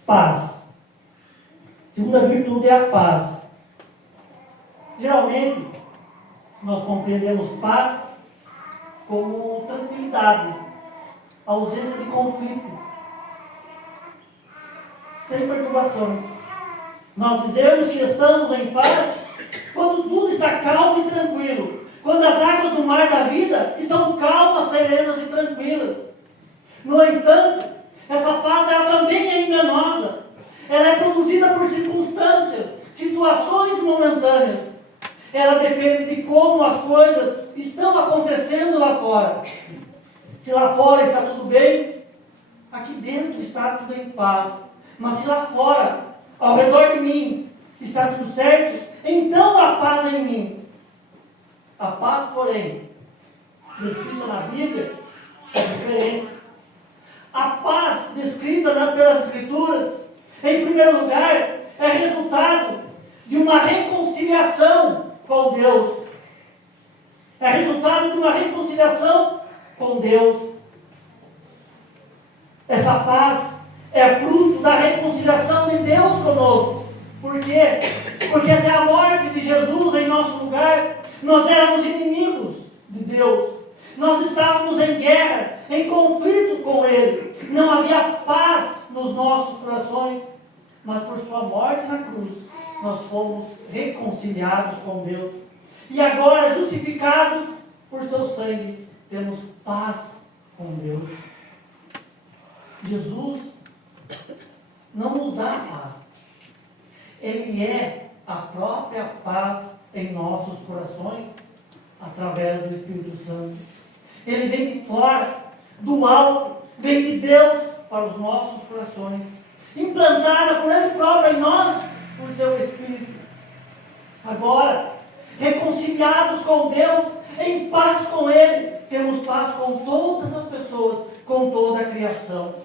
paz. Segunda virtude é a paz. Geralmente, nós compreendemos paz como tranquilidade, ausência de conflito, sem perturbações. Nós dizemos que estamos em paz quando tudo está calmo e tranquilo, quando as águas do mar da vida estão calmas, serenas e tranquilas. No entanto, essa paz ela também é enganosa. Ela é produzida por circunstâncias, situações momentâneas. Ela depende de como as coisas estão acontecendo lá fora. Se lá fora está tudo bem, aqui dentro está tudo em paz. Mas se lá fora, ao redor de mim, está tudo certo, então há paz em mim. A paz, porém, descrita na Bíblia, é diferente. A paz descrita pelas Escrituras, em primeiro lugar, é resultado de uma reconciliação com Deus. É resultado de uma reconciliação com Deus. Essa paz é fruto da reconciliação de Deus conosco. Por quê? Porque até a morte de Jesus em nosso lugar, nós éramos inimigos de Deus. Nós estávamos em guerra, em conflito com Ele. Não havia paz nos nossos corações. Mas por sua morte na cruz, nós fomos reconciliados com Deus. E agora, justificados por seu sangue, temos paz com Deus. Jesus não nos dá paz. Ele é a própria paz em nossos corações, através do Espírito Santo. Ele vem de fora, do alto, vem de Deus para os nossos corações, implantada por Ele próprio em nós, por seu Espírito. Agora, reconciliados com Deus, em paz com Ele, temos paz com todas as pessoas, com toda a criação.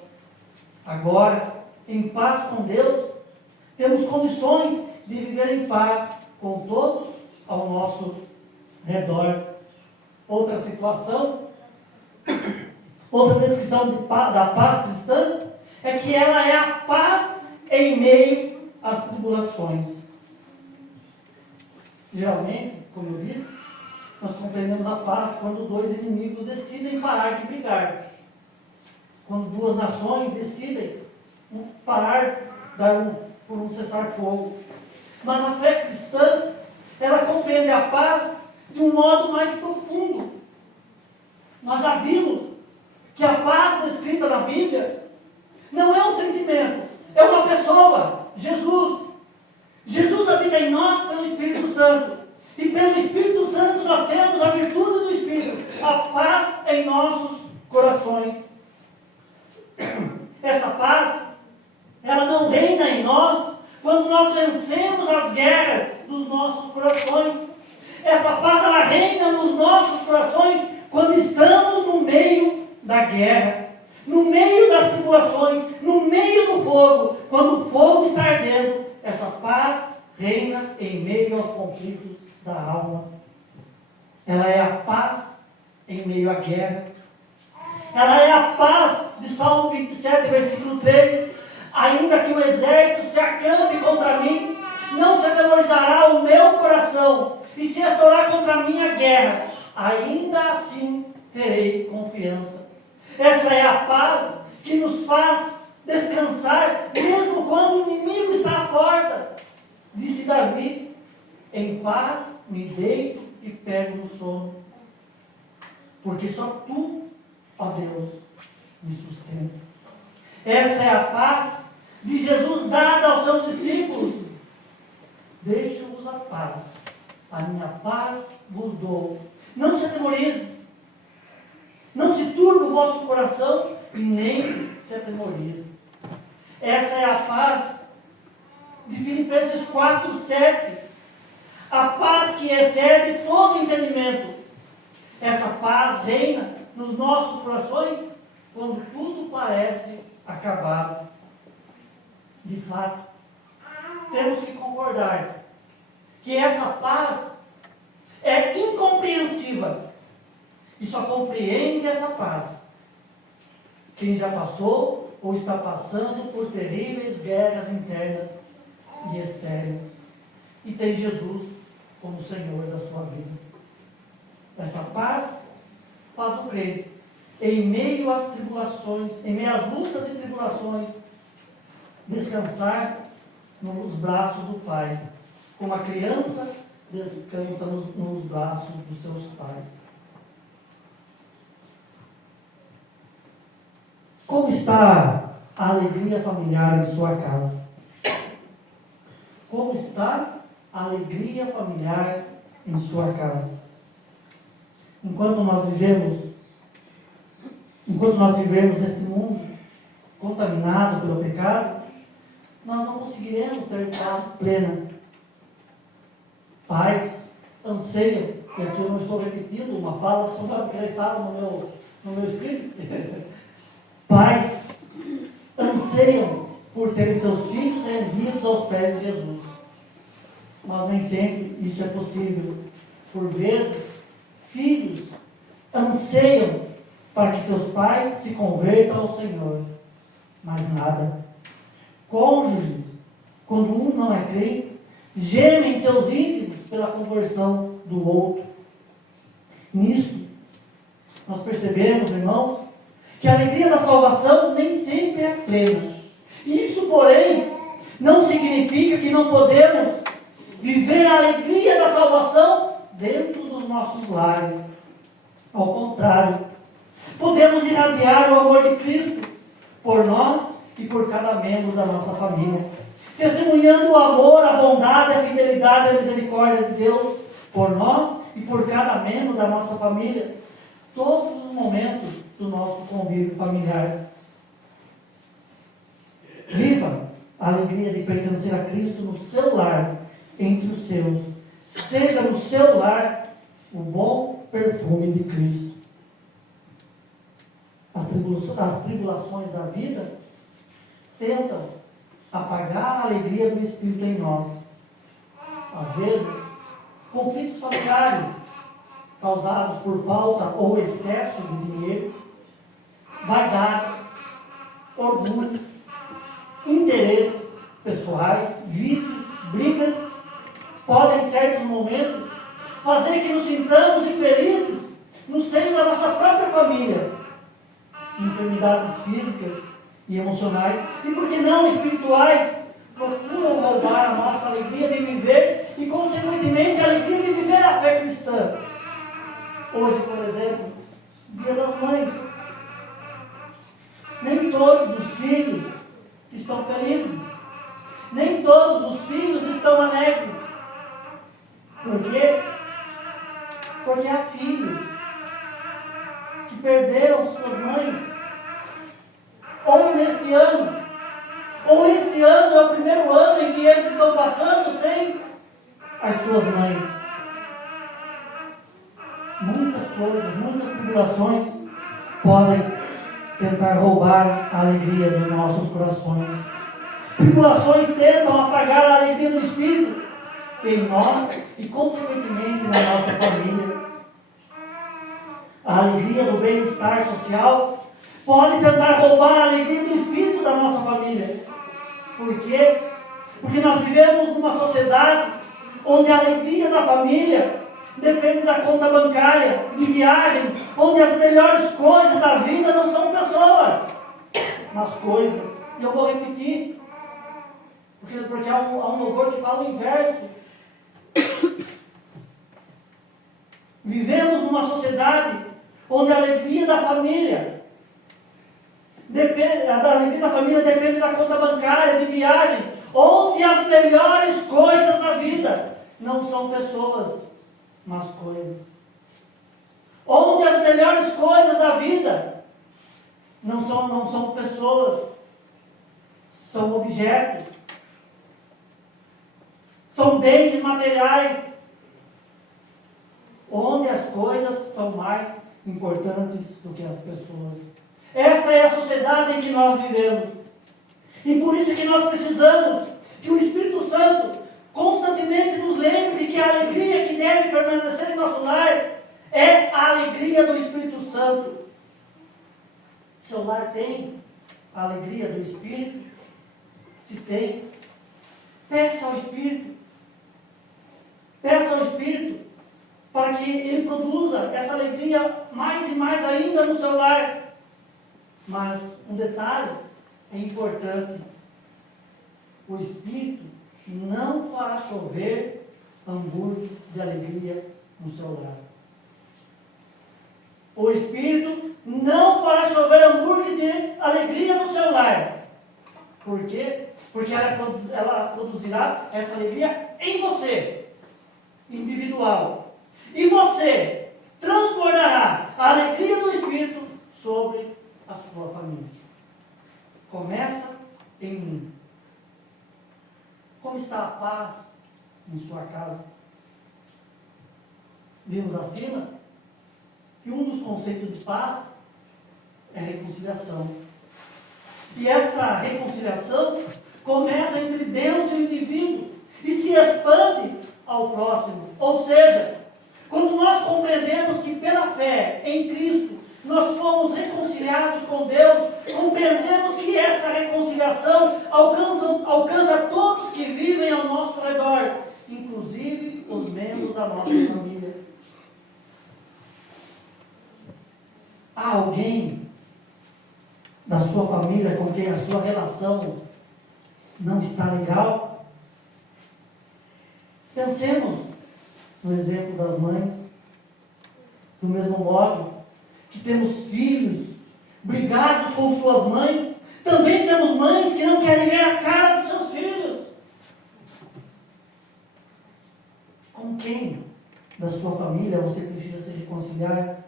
Agora, em paz com Deus, temos condições de viver em paz com todos ao nosso redor. Outra situação, outra descrição da paz cristã, é que ela é a paz em meio às tribulações. Geralmente, como eu disse, nós compreendemos a paz quando dois inimigos decidem parar de brigar. Quando duas nações decidem parar por um cessar-fogo. Mas a fé cristã, ela compreende a paz de um modo mais profundo. Nós já vimos que a paz descrita na Bíblia não é um sentimento, é uma pessoa, Jesus. Jesus habita em nós pelo Espírito Santo. E pelo Espírito Santo nós temos a virtude do Espírito, a paz em nossos corações. Essa paz, ela não reina em nós quando nós vencemos as guerras dos nossos corações. Essa paz, ela reina nos nossos corações quando estamos no meio da guerra, no meio das tribulações, no meio do fogo. Quando o fogo está ardendo, essa paz reina em meio aos conflitos da alma. Ela é a paz em meio à guerra. Ela é a paz de Salmo 27, versículo 3. Ainda que o exército se acampe contra mim, não se atemorizará o meu coração, e se estourar contra a minha guerra, ainda assim terei confiança. Essa é a paz que nos faz descansar, mesmo quando o inimigo está à porta. Disse Davi: em paz me deito e pego no sono, porque só tu, ó Deus, me sustenta. Essa é a paz de Jesus dada aos seus discípulos. Deixo-vos a minha paz vos dou. Não se atemorize, não se turbe o vosso coração e nem se atemorize. Essa é a paz de Filipenses 4, 7. A paz que excede todo entendimento. Essa paz reina nos nossos corações quando tudo parece acabado. De fato, temos que concordar que essa paz é incompreensível. E só compreende essa paz quem já passou ou está passando por terríveis guerras internas e externas e tem Jesus como Senhor da sua vida. Essa paz faz o crente, em meio às tribulações, em meio às lutas e tribulações, descansar nos braços do Pai, como a criança descansa nos braços dos seus pais. Como está a alegria familiar em sua casa? Como está a alegria familiar em sua casa? Enquanto nós vivemos neste mundo contaminado pelo pecado, nós não conseguiremos ter paz plena. Pais anseiam, e aqui eu não estou repetindo uma fala que já estava no meu escrito. Pais anseiam por terem seus filhos rendidos aos pés de Jesus. Mas nem sempre isso é possível. Por vezes, filhos anseiam para que seus pais se convertam ao Senhor, mas nada. Cônjuges, quando um não é crente, gemem em seus íntimos pela conversão do outro. Nisso, nós percebemos, irmãos, que a alegria da salvação nem sempre é plena. Isso, porém, não significa que não podemos viver a alegria da salvação dentro dos nossos lares. Ao contrário, podemos irradiar o amor de Cristo por nós e por cada membro da nossa família, testemunhando o amor, a bondade, a fidelidade e a misericórdia de Deus por nós e por cada membro da nossa família, todos os momentos do nosso convívio familiar. Viva a alegria de pertencer a Cristo no seu lar, entre os seus. Seja no seu lar o bom perfume de Cristo. As tribulações da vida tentam apagar a alegria do Espírito em nós. Às vezes, conflitos familiares causados por falta ou excesso de dinheiro, vaidades, orgulhos, interesses pessoais, vícios, brigas, podem em certos momentos fazer que nos sintamos infelizes no seio da nossa própria família. Enfermidades físicas e emocionais, e por que não espirituais, procuram roubar a nossa alegria de viver e, consequentemente, a alegria de viver a fé cristã. Hoje, por exemplo, Dia das Mães. Nem todos os filhos estão felizes. Nem todos os filhos estão alegres. Por quê? Porque há filhos que perderam suas mães. Ou neste ano, ou este ano é o primeiro ano em que eles estão passando sem as suas mães. Muitas coisas, muitas tribulações podem tentar roubar a alegria dos nossos corações. Tribulações tentam apagar a alegria do Espírito em nós e, consequentemente, na nossa família. A alegria do bem-estar social pode tentar roubar a alegria do Espírito da nossa família. Por quê? Porque nós vivemos numa sociedade onde a alegria da família depende da conta bancária, de viagens, onde as melhores coisas da vida não são pessoas, mas coisas. E eu vou repetir, porque há um louvor que fala o inverso. Vivemos numa sociedade onde a alegria da família depende da conta bancária, de viagem, onde as melhores coisas da vida não são pessoas, mas coisas. Onde as melhores coisas da vida não são pessoas, são objetos, são bens materiais, onde as coisas são mais importantes do que as pessoas. Esta é a sociedade em que nós vivemos. E por isso que nós precisamos que o Espírito Santo constantemente nos lembre de que a alegria que deve permanecer em nosso lar é a alegria do Espírito Santo. Seu lar tem a alegria do Espírito? Se tem, peça ao Espírito. Peça ao Espírito para que Ele produza essa alegria mais e mais ainda no seu lar. Mas um detalhe é importante: o Espírito não fará chover hambúrgueres de alegria no seu lar. O Espírito não fará chover hambúrgueres de alegria no seu lar. Por quê? Porque ela produzirá essa alegria em você, individual. E você transbordará a alegria do Espírito sobre a sua família. Começa em mim. Como está a paz em sua casa? Vimos acima que um dos conceitos de paz é reconciliação. E esta reconciliação começa entre Deus e o indivíduo e se expande ao próximo. Ou seja, quando nós compreendemos que pela fé em Cristo nós fomos reconciliados com Deus, compreendemos que essa reconciliação alcança todos que vivem ao nosso redor, inclusive os membros da nossa família. Há alguém da sua família com quem a sua relação não está legal? Pensemos no exemplo das mães. Do mesmo modo que temos filhos brigados com suas mães, também temos mães que não querem ver a cara dos seus filhos. Com quem da sua família você precisa se reconciliar?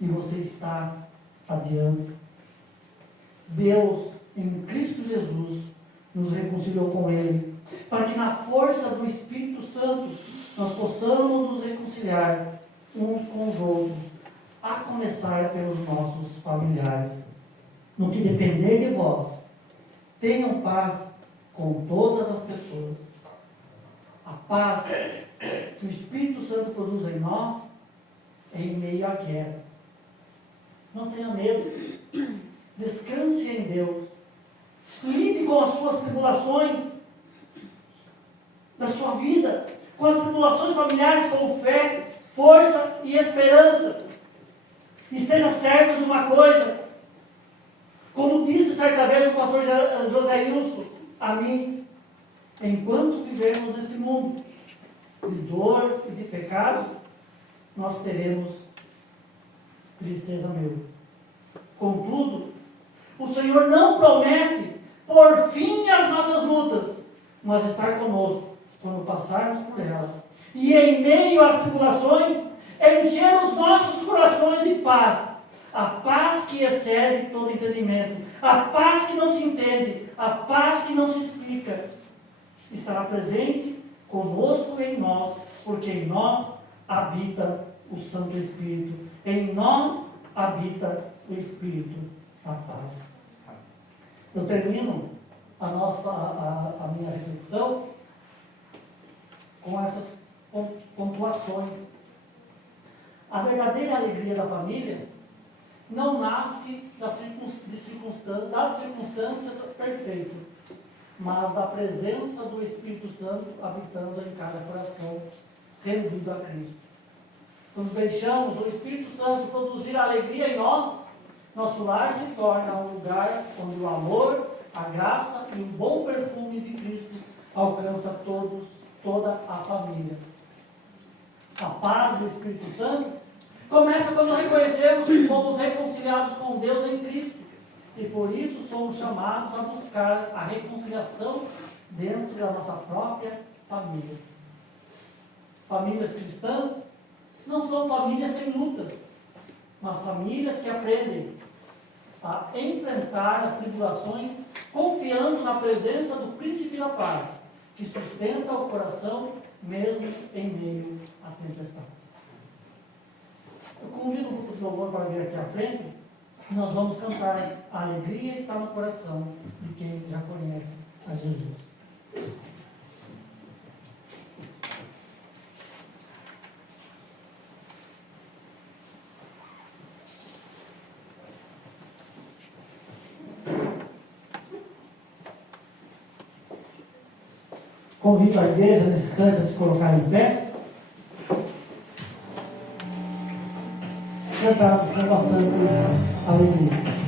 e você está adiante. Deus, em Cristo Jesus, nos reconciliou com Ele, para que na força do Espírito Santo nós possamos nos reconciliar uns com os outros, a começar pelos nossos familiares. No que depender de vós, tenham paz com todas as pessoas. A paz que o Espírito Santo produz em nós é em meio à guerra. Não tenha medo. Descanse em Deus. Lide com as suas tribulações da sua vida, com as tribulações familiares, com fé, força e esperança. Esteja certo de uma coisa, como disse certa vez o pastor José Ilson a mim: enquanto vivermos neste mundo de dor e de pecado, nós teremos tristeza mesmo. Contudo, o Senhor não promete por fim às nossas lutas, mas estar conosco quando passarmos por ela. E em meio às tribulações, encher os nossos corações de paz. A paz que excede todo entendimento. A paz que não se entende. A paz que não se explica. Estará presente conosco e em nós, porque em nós habita o Santo Espírito. Em nós habita o Espírito da paz. Eu termino a minha reflexão com essas pontuações. A verdadeira alegria da família não nasce das circunstâncias perfeitas, mas da presença do Espírito Santo habitando em cada coração rendido a Cristo. Quando deixamos o Espírito Santo produzir alegria em nós, nosso lar se torna um lugar onde o amor, a graça e o bom perfume de Cristo alcança toda a família. A paz do Espírito Santo começa quando reconhecemos que fomos reconciliados com Deus em Cristo, e por isso somos chamados a buscar a reconciliação dentro da nossa própria família. Famílias cristãs não são famílias sem lutas, mas famílias que aprendem a enfrentar as tribulações confiando na presença do Príncipe da Paz, que sustenta o coração mesmo em meio à tempestade. Eu convido o grupo de louvor para vir aqui à frente, e nós vamos cantar A Alegria Está no Coração de quem já conhece a Jesus. Convido a igreja nesse canto a se colocar em pé. Cantamos com bastante alegria.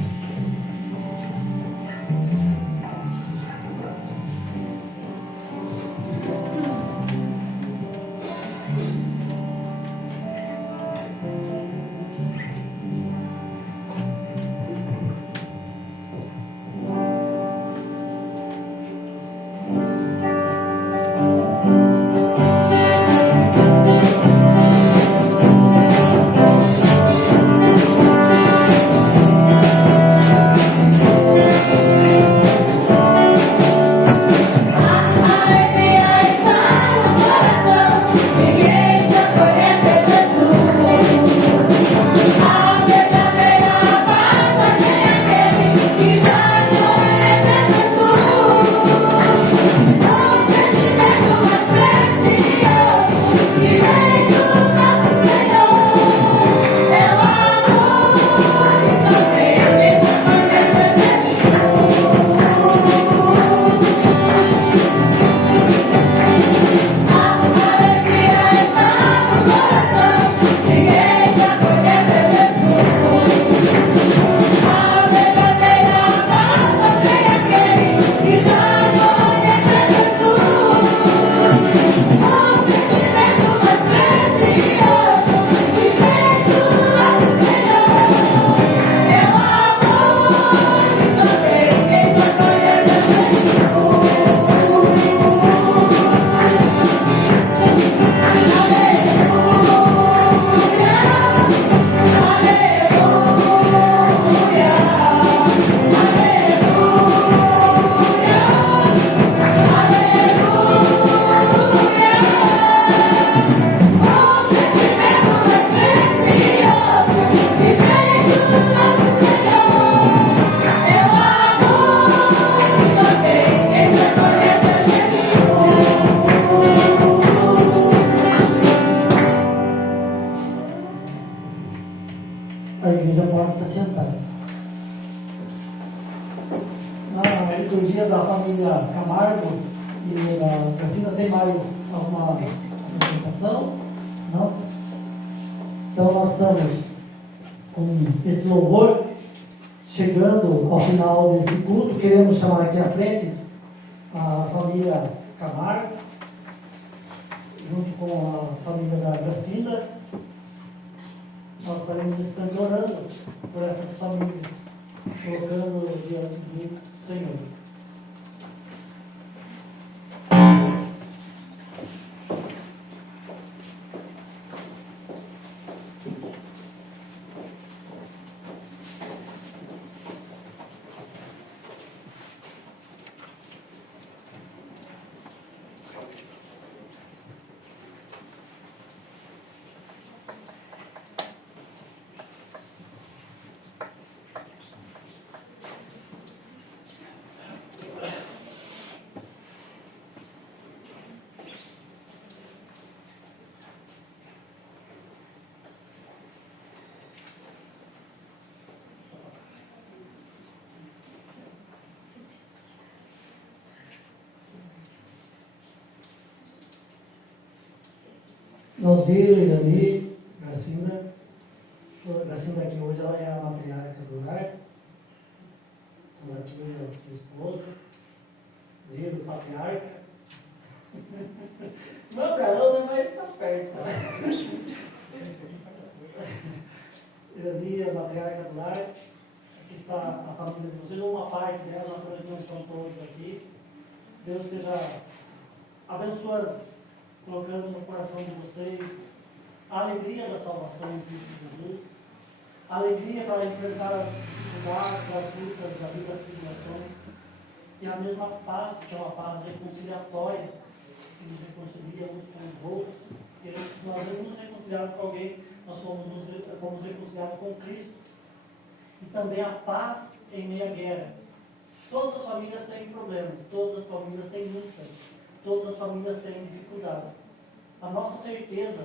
Gracinda, tem mais alguma apresentação? Não? Então nós estamos com esse louvor chegando ao final desse culto. Queremos chamar aqui à frente a família Camargo, junto com a família da Gracinda. Nós estaremos estando orando por essas famílias, colocando diante do Senhor. Nozir, Irani, Gracinda. Gracinda aqui hoje ela é a matriarca do lar. Estamos aqui a sua esposa. Zira, o patriarca. Não, Carol, mas está perto. Irani, a matriarca do lar. Aqui está a família de vocês, ou uma parte dela, nós sabemos que não estão todos aqui. Deus esteja abençoando, colocando no coração de vocês a alegria da salvação em Cristo Jesus, a alegria para enfrentar as dificuldades, as lutas da vida, as tribulações, e a mesma paz, que é uma paz reconciliatória, que nos reconcilia uns com os outros, porque nós nos reconciliados com alguém, nós fomos reconciliados com Cristo, e também a paz em meio à guerra. Todas as famílias têm problemas, todas as famílias têm lutas, todas as famílias têm dificuldades. A nossa certeza,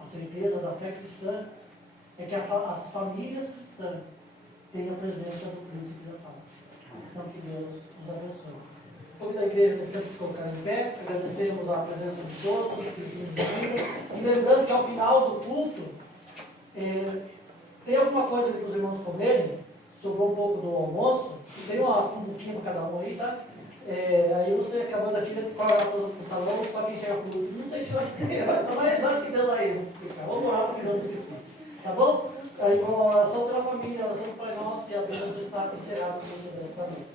a certeza da fé cristã, é que as famílias cristãs têm a presença do Príncipe da Paz. Então, que Deus nos abençoe. Convido a igreja nesse tempo a se colocar em pé, agradecemos a presença de todos, que pedimos de vida, e lembrando que ao final do culto, tem alguma coisa para os irmãos comerem, sobrou um pouco do almoço, tem um pouquinho para cada um aí, tá? Aí você acabando aqui, dentro do salão, só quem chega por último, não sei se vai ter, mas acho que Deus vai multiplicar. Vamos orar para que Deus multiplique. Tá bom? Aí com a oração pela família, a oração pelo Pai Nosso, e a bênção está encerrada por esta noite.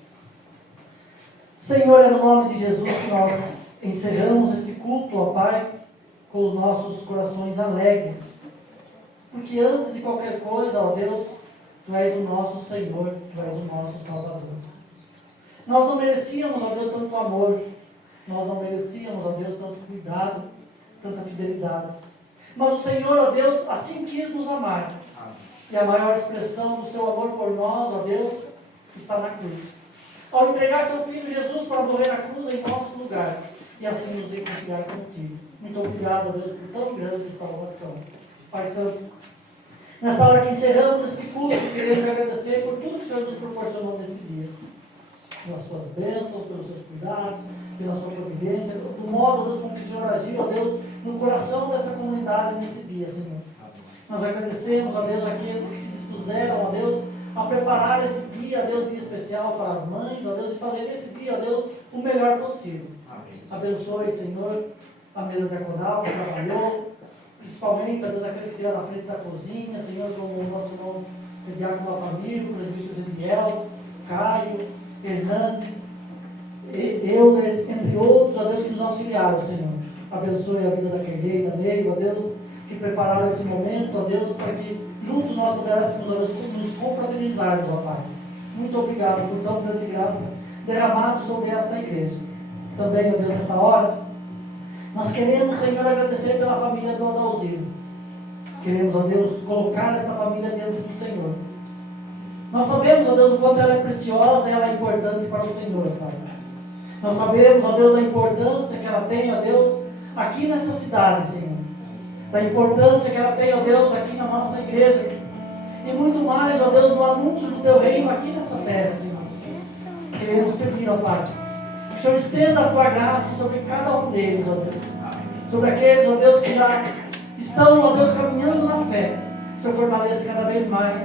Senhor, é no nome de Jesus que nós encerramos esse culto, ó Pai, com os nossos corações alegres. Porque antes de qualquer coisa, ó Deus, Tu és o nosso Senhor, Tu és o nosso Salvador. Nós não merecíamos, ó Deus, tanto amor. Nós não merecíamos, ó Deus, tanto cuidado, tanta fidelidade. Mas o Senhor, ó Deus, assim quis nos amar. E a maior expressão do seu amor por nós, ó Deus, está na cruz. Ao entregar seu Filho Jesus para morrer na cruz em nosso lugar. E assim nos reconciliar contigo. Muito obrigado, ó Deus, por tão grande salvação. Pai Santo, nesta hora que encerramos este culto, queremos agradecer por tudo que o Senhor nos proporcionou neste dia. Pelas suas bênçãos, pelos seus cuidados, pela sua providência, do modo, Deus, com que o Senhor agiu, ó Deus, no coração dessa comunidade nesse dia, Senhor. Nós agradecemos, ó Deus, aqueles que se dispuseram, ó Deus, a preparar esse dia, ó Deus, dia especial para as mães, ó Deus, e fazer nesse dia, ó Deus, o melhor possível. Amém. Abençoe, Senhor, a mesa diaconal que trabalhou, principalmente, ó Deus, aqueles que estiveram na frente da cozinha, Senhor, como o nosso irmão diácono Altamiro, o presbítero Zediel, Caio, Hernandes, Euler, entre outros, ó Deus, que nos auxiliaram, Senhor. Abençoe a vida da Keilei, da Neiva, ó Deus, que prepararam esse momento, ó Deus, para que juntos nós pudéssemos, ó Deus, nos confraternizarmos, ó Pai. Muito obrigado por tão grande graça derramado sobre esta igreja. Também, ó Deus, nesta hora, nós queremos, Senhor, agradecer pela família do Adalziro. Queremos, ó Deus, colocar esta família diante do Senhor. Nós sabemos, ó Deus, o quanto ela é preciosa e ela é importante para o Senhor, Pai. Nós sabemos, ó Deus, a importância que ela tem, ó Deus, aqui nessa cidade, Senhor. Da importância que ela tem, ó Deus, aqui na nossa igreja. E muito mais, ó Deus, no anúncio do Teu reino aqui nessa terra, Senhor. Queremos pedir, ó Pai, Que o Senhor estenda a tua graça sobre cada um deles, ó Deus. Sobre aqueles, ó Deus, que já estão, ó Deus, caminhando na fé. Que o Senhor fortaleça cada vez mais.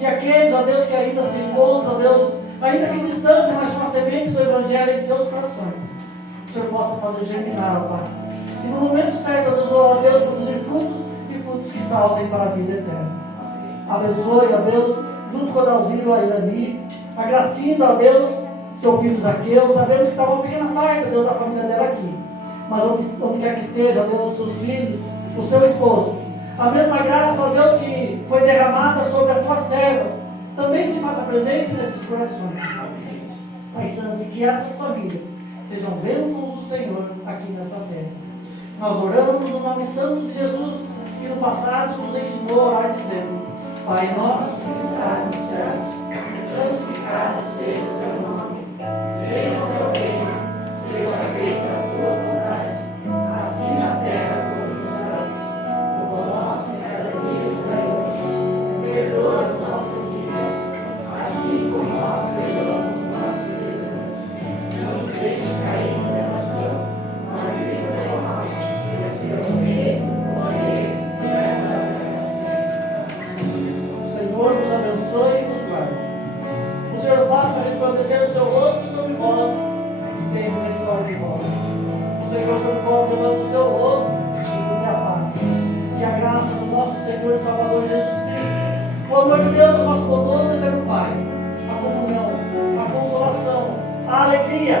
E aqueles, ó Deus, que ainda se encontram, ó Deus, ainda que distante, mas com a semente do Evangelho em seus corações. Que o Senhor possa fazer germinar, ó Pai. E no momento certo, ó Deus, produzir frutos e frutos que saltem para a vida eterna. Abençoe, ó Deus, junto com o Dalzino, a Irani, a Gracinda, ó Deus, seu filho Zaqueu. Sabemos que estava uma pequena parte, ó Deus, da família dela aqui. Mas onde quer que esteja, ó Deus, os seus filhos, o seu esposo. A mesma graça, ó Deus, que foi derramada sobre a tua serva, também se faça presente nesses corações. Pai Santo, e que essas famílias sejam bênçãos do Senhor aqui nesta terra. Nós oramos no nome santo de Jesus, que no passado nos ensinou a orar dizendo: Pai nosso que estás nos céus, santificado seja o teu nome. Venha o teu reino, seja feita a tua vontade, assim na terra como nos céus. O pão nosso de cada dia nos dai hoje. Perdoa as nossas dívidas, assim como nós perdoamos os nossos devedores. Não nos deixe cair em tentação, mas livra-nos do mal. Pois teu reino, o poder e a glória. O Senhor nos abençoe e nos guarde. O Senhor faça resplandecer o seu rosto sobre vós e tenha misericórdia de vós. O Senhor sobre vós levanta o seu rosto e nos dê a paz. Que a graça do nosso Senhor e Salvador Jesus Cristo, o amor de Deus, o nosso bondoso e eterno Pai, a comunhão, a consolação, a alegria